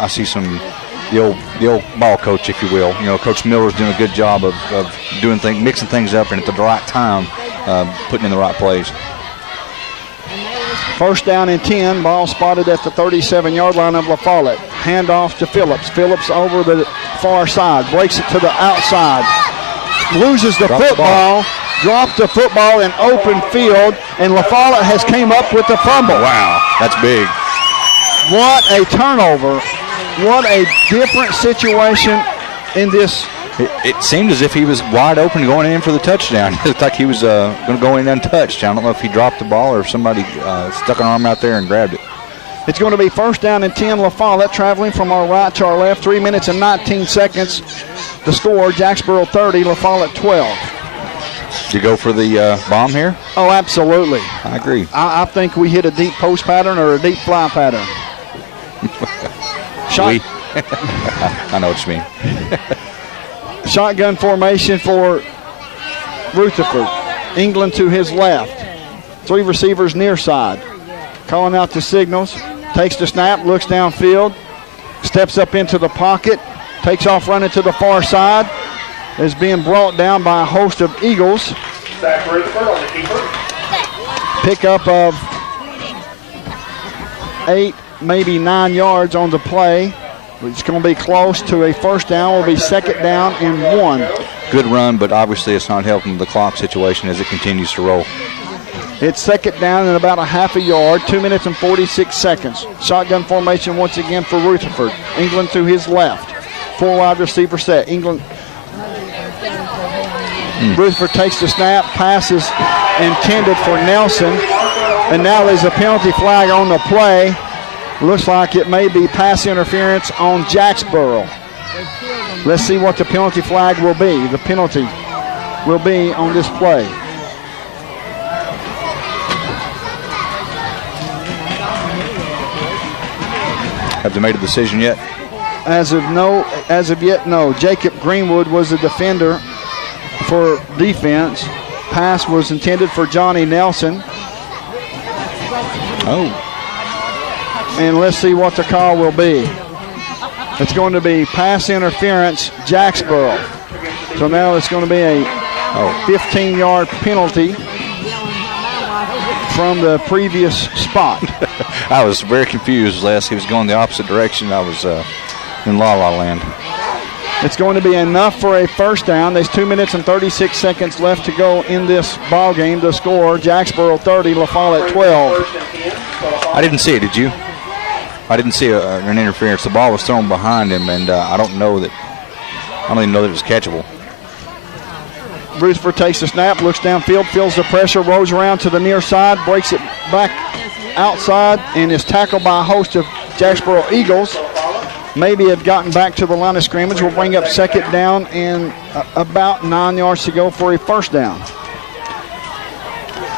the old ball coach, if you will. You know, Coach Miller's doing a good job of doing things, mixing things up, and at the right time, putting in the right plays. First down and 10, ball spotted at the 37-yard line of La Follette. Handoff to Phillips. Phillips over the far side, breaks it to the outside, loses the football, dropped the football in open field, and La Follette has came up with the fumble. Wow, that's big. What a turnover. What a different situation in this It seemed as if he was wide open going in for the touchdown. It looked like he was going to go in untouched. I don't know if he dropped the ball or if somebody stuck an arm out there and grabbed it. It's going to be first down and 10, La Follette, traveling from our right to our left. 3 minutes and 19 seconds. The score, Jacksboro 30, La Follette 12. Did you go for the bomb here? Oh, absolutely. I agree. I think we hit a deep post pattern or a deep fly pattern. I know what you mean. Shotgun formation for Rutherford. England to his left. 3 receivers near side. Calling out the signals. Takes the snap, looks downfield. Steps up into the pocket. Takes off running to the far side. Is being brought down by a host of Eagles. Zach Rutherford on the keeper. Pickup of 8, maybe 9 yards on the play. It's going to be close to a first down. Will be second down and 1. Good run, but obviously it's not helping the clock situation as it continues to roll. It's second down and about a half a yard. 2 minutes and 46 seconds. Shotgun formation once again for Rutherford. England to his left. 4 wide receiver set. England. Rutherford takes the snap. Pass is intended for Nelson. And now there's a penalty flag on the play. Looks like it may be pass interference on Jacksboro. Let's see what the penalty flag will be. The penalty will be on this play. Have they made a decision yet? As of yet, no. Jacob Greenwood was the defender for defense. Pass was intended for Johnny Nelson. Oh. And let's see what the call will be. It's going to be pass interference, Jacksboro. So now it's going to be a 15-yard penalty from the previous spot. I was very confused, Les. He was going the opposite direction. I was in La-La land. It's going to be enough for a first down. There's 2 minutes and 36 seconds left to go in this ball game. The score, Jacksboro 30, La Follette 12. I didn't see it, did you? I didn't see an interference. The ball was thrown behind him, and I don't even know that it was catchable. Rutherford takes the snap, looks downfield, feels the pressure, rolls around to the near side, breaks it back outside, and is tackled by a host of Jacksboro Eagles. Maybe had gotten back to the line of scrimmage. Will bring up second down and about 9 yards to go for a first down.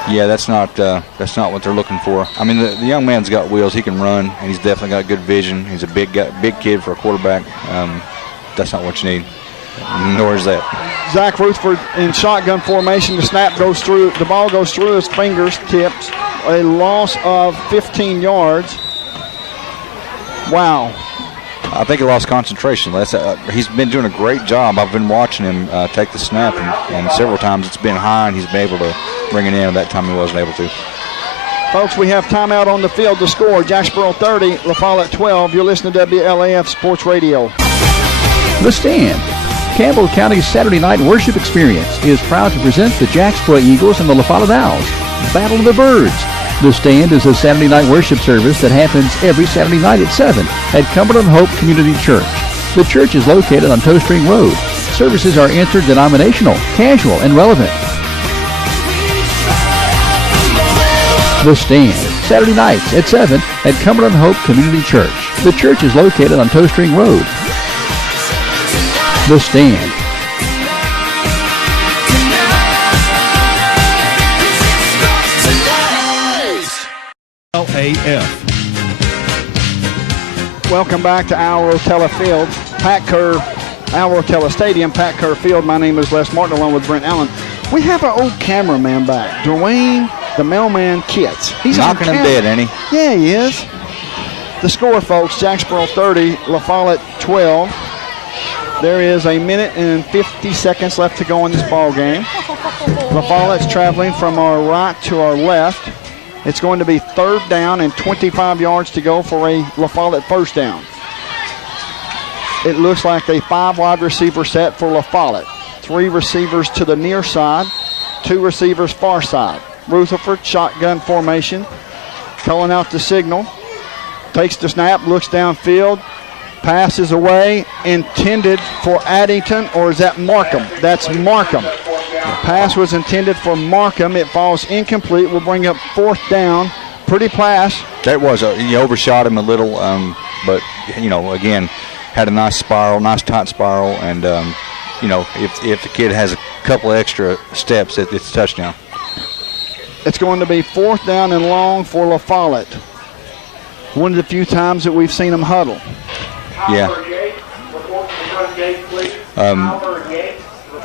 Yeah, that's not what they're looking for. I mean, the young man's got wheels. He can run, and he's definitely got good vision. He's a big kid for a quarterback. That's not what you need, nor is that. Zach Rutherford in shotgun formation. The ball goes through his fingers, tips. A loss of 15 yards. Wow. I think he lost concentration. He's been doing a great job. I've been watching him take the snap, and several times it's been high, and he's been able to bring it in. That time he wasn't able to. Folks, we have timeout on the field. The score, Jacksboro 30, La Follette 12. You're listening to WLAF Sports Radio. The Stand. Campbell County's Saturday night worship experience is proud to present the Jacksboro Eagles and the La Follette Owls. Battle of the Birds. The Stand is a Saturday night worship service that happens every Saturday night at 7 at Cumberland Hope Community Church. The church is located on Toe String Road. Services are interdenominational, casual, and relevant. The Stand, Saturday nights at 7 at Cumberland Hope Community Church. The church is located on Toe String Road. The Stand. LAF. Welcome back to Al Rotella Field, Al Rotella Stadium, Pat Kerr Field. My name is Les Martin, along with Brent Allen. We have our old cameraman back, Dwayne, the mailman Kitts. He's knocking him dead, ain't he? Yeah, he is. The score, folks, Jacksboro 30, La Follette 12. There is a minute and 50 seconds left to go in this ball game. La Follette's traveling from our right to our left. It's going to be third down and 25 yards to go for a La Follette first down. It looks like a 5 wide receiver set for La Follette. 3 receivers to the near side, 2 receivers far side. Rutherford, shotgun formation, calling out the signal. Takes the snap, looks downfield, Pass is away, intended for Addington, or is that Markham? That's Markham. The pass was intended for Markham. It falls incomplete. We'll bring up 4th down. Pretty pass. That was you overshot him a little, but again, had a nice spiral, nice tight spiral, and if the kid has a couple extra steps, it's a touchdown. It's going to be 4th down and long for La Follette. One of the few times that we've seen them huddle. Yeah.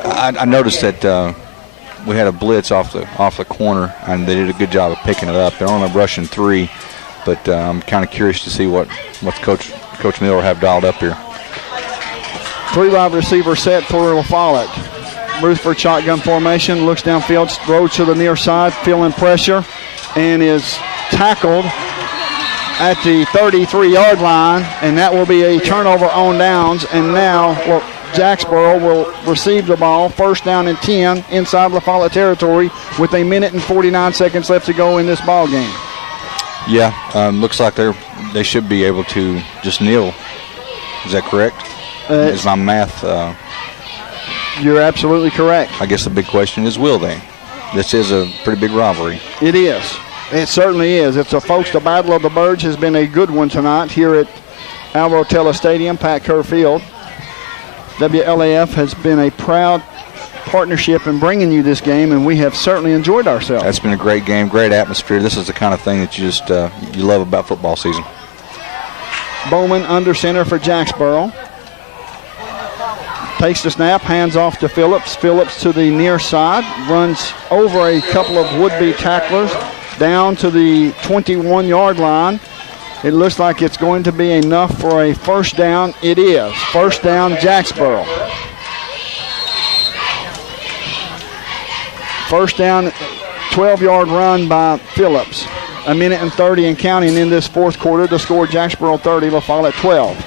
I noticed that we had a blitz off the corner, and they did a good job of picking it up. They're only rushing 3, but I'm kind of curious to see what Coach Miller have dialed up here. 3 wide receiver set for La Follette. Rutherford shotgun formation, looks downfield, throws to the near side, feeling pressure, and is tackled at the 33-yard line, and that will be a turnover on downs. And now Jacksboro will receive the ball, 1st down and 10 inside La Follette territory with 1 minute and 49 seconds left to go in this ball game. Yeah, looks like they should be able to just kneel. Is that correct? Is my math? You're absolutely correct. I guess the big question is, will they? This is a pretty big rivalry. It is. It certainly is. Folks, the Battle of the Birds has been a good one tonight here at Alvaro Tella Stadium, Pat Kerr Field. WLAF has been a proud partnership in bringing you this game, and we have certainly enjoyed ourselves. That's been a great game, great atmosphere. This is the kind of thing that you just you love about football season. Bowman under center for Jacksboro. Takes the snap, hands off to Phillips. Phillips to the near side, runs over a couple of would-be tacklers down to the 21-yard line. It looks like it's going to be enough for a 1st down. It is. 1st down, Jacksboro. 1st down, 12-yard run by Phillips. 1 minute and 30 and counting in this 4th quarter. The score, Jacksboro 30, La Follette 12.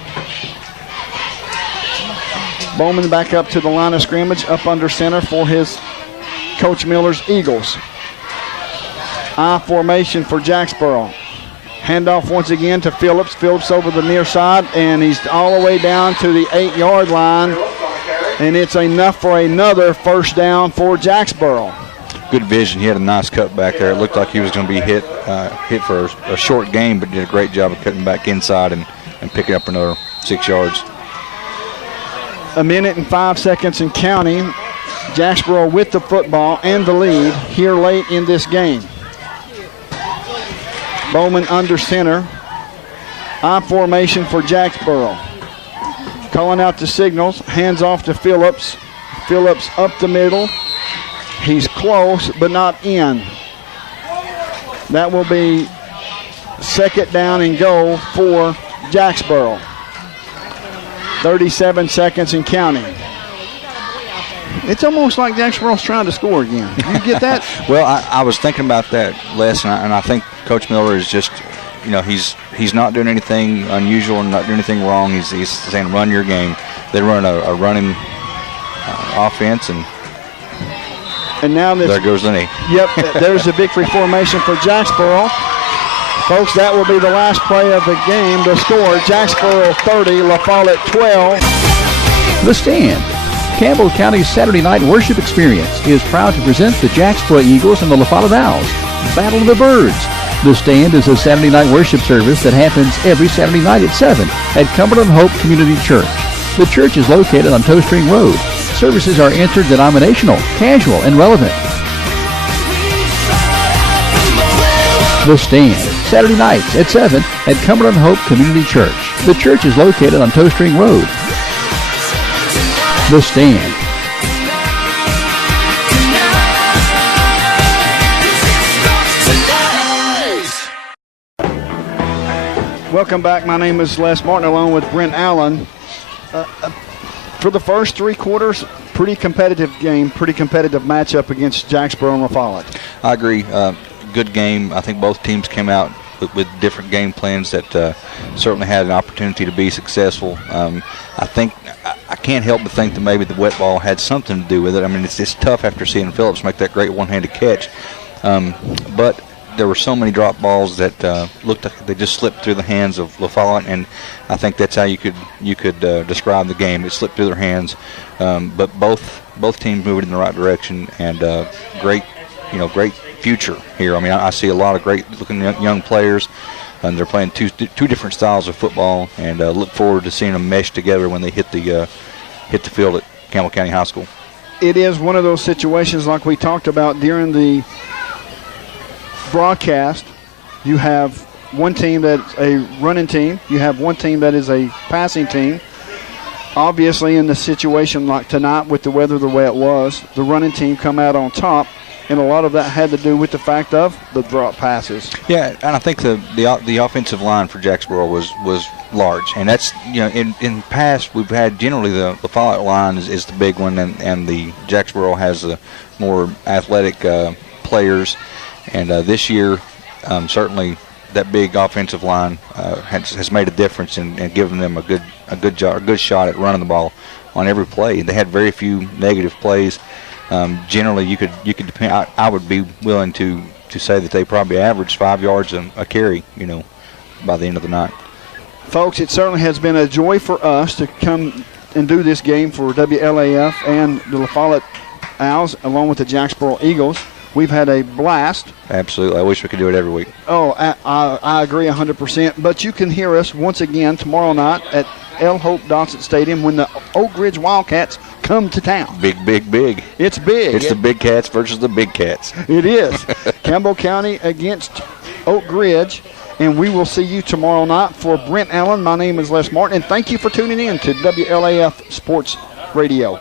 Bowman back up to the line of scrimmage, up under center for his Coach Miller's Eagles. I formation for Jacksboro. Handoff once again to Phillips. Phillips over the near side, and he's all the way down to the 8-yard line. And it's enough for another 1st down for Jacksboro. Good vision. He had a nice cut back there. It looked like he was going to be hit for a short game, but did a great job of cutting back inside and picking up another 6 yards. 1 minute and 5 seconds and counting. Jacksboro with the football and the lead here late in this game. Bowman under center. I formation for Jacksboro. Calling out the signals. Hands off to Phillips. Phillips up the middle. He's close, but not in. That will be 2nd down and goal for Jacksboro. 37 seconds and counting. It's almost like Jacksboro's trying to score again. You get that? Well, I was thinking about that, Les, and I think Coach Miller is just, he's not doing anything unusual and not doing anything wrong. He's saying run your game. They run a running offense, and now there goes the knee. Yep, there's a victory formation for Jacksboro. Folks, that will be the last play of the game. The score, Jacksboro 30, La Follette 12. The Stand, Campbell County's Saturday night worship experience, is proud to present the Jacksboro Eagles and the La Follette Owls. Battle of the Birds. The Stand is a Saturday night worship service that happens every Saturday night at 7 at Cumberland Hope Community Church. The church is located on Toe String Road. Services are interdenominational, casual, and relevant. The Stand, Saturday nights at 7 at Cumberland Hope Community Church. The church is located on Toe String Road. The Stand. Welcome back. My name is Les Martin, along with Brent Allen. For the first 3 quarters, pretty competitive game, pretty competitive matchup against Jacksboro and La Follette. I agree. Good game. I think both teams came out with different game plans that certainly had an opportunity to be successful. I think I can't help but think that maybe the wet ball had something to do with it. I mean, it's tough after seeing Phillips make that great one-handed catch. But there were so many drop balls that looked like they just slipped through the hands of La Follette, and I think that's how you could describe the game. It slipped through their hands, but both teams moving in the right direction, and great future here. I mean, I see a lot of great looking young players, and they're playing two different styles of football, and look forward to seeing them mesh together when they hit the field at Campbell County High School. It is one of those situations like we talked about during the broadcast. You have one team that's a running team. You have one team that is a passing team. Obviously, in the situation like tonight with the weather the way it was, the running team come out on top, and a lot of that had to do with the fact of the drop passes. Yeah, and I think the offensive line for Jacksboro was large, and that's in past we've had generally the Follett line is the big one, and the Jacksboro has the more athletic players, and this year certainly that big offensive line has made a difference in giving them a good shot at running the ball on every play. They had very few negative plays. Generally, you could depend. I would be willing to say that they probably averaged 5 yards a carry, by the end of the night. Folks, it certainly has been a joy for us to come and do this game for WLAF and the La Follette Owls, along with the Jacksboro Eagles. We've had a blast. Absolutely. I wish we could do it every week. Oh, I agree 100%. But you can hear us once again tomorrow night at L. Hope Dawson Stadium when the Oak Ridge Wildcats come to town. Big. It's big. It's the Big Cats versus the Big Cats. It is. Campbell County against Oak Ridge. And we will see you tomorrow night. For Brent Allen, my name is Les Martin. And thank you for tuning in to WLAF Sports Radio.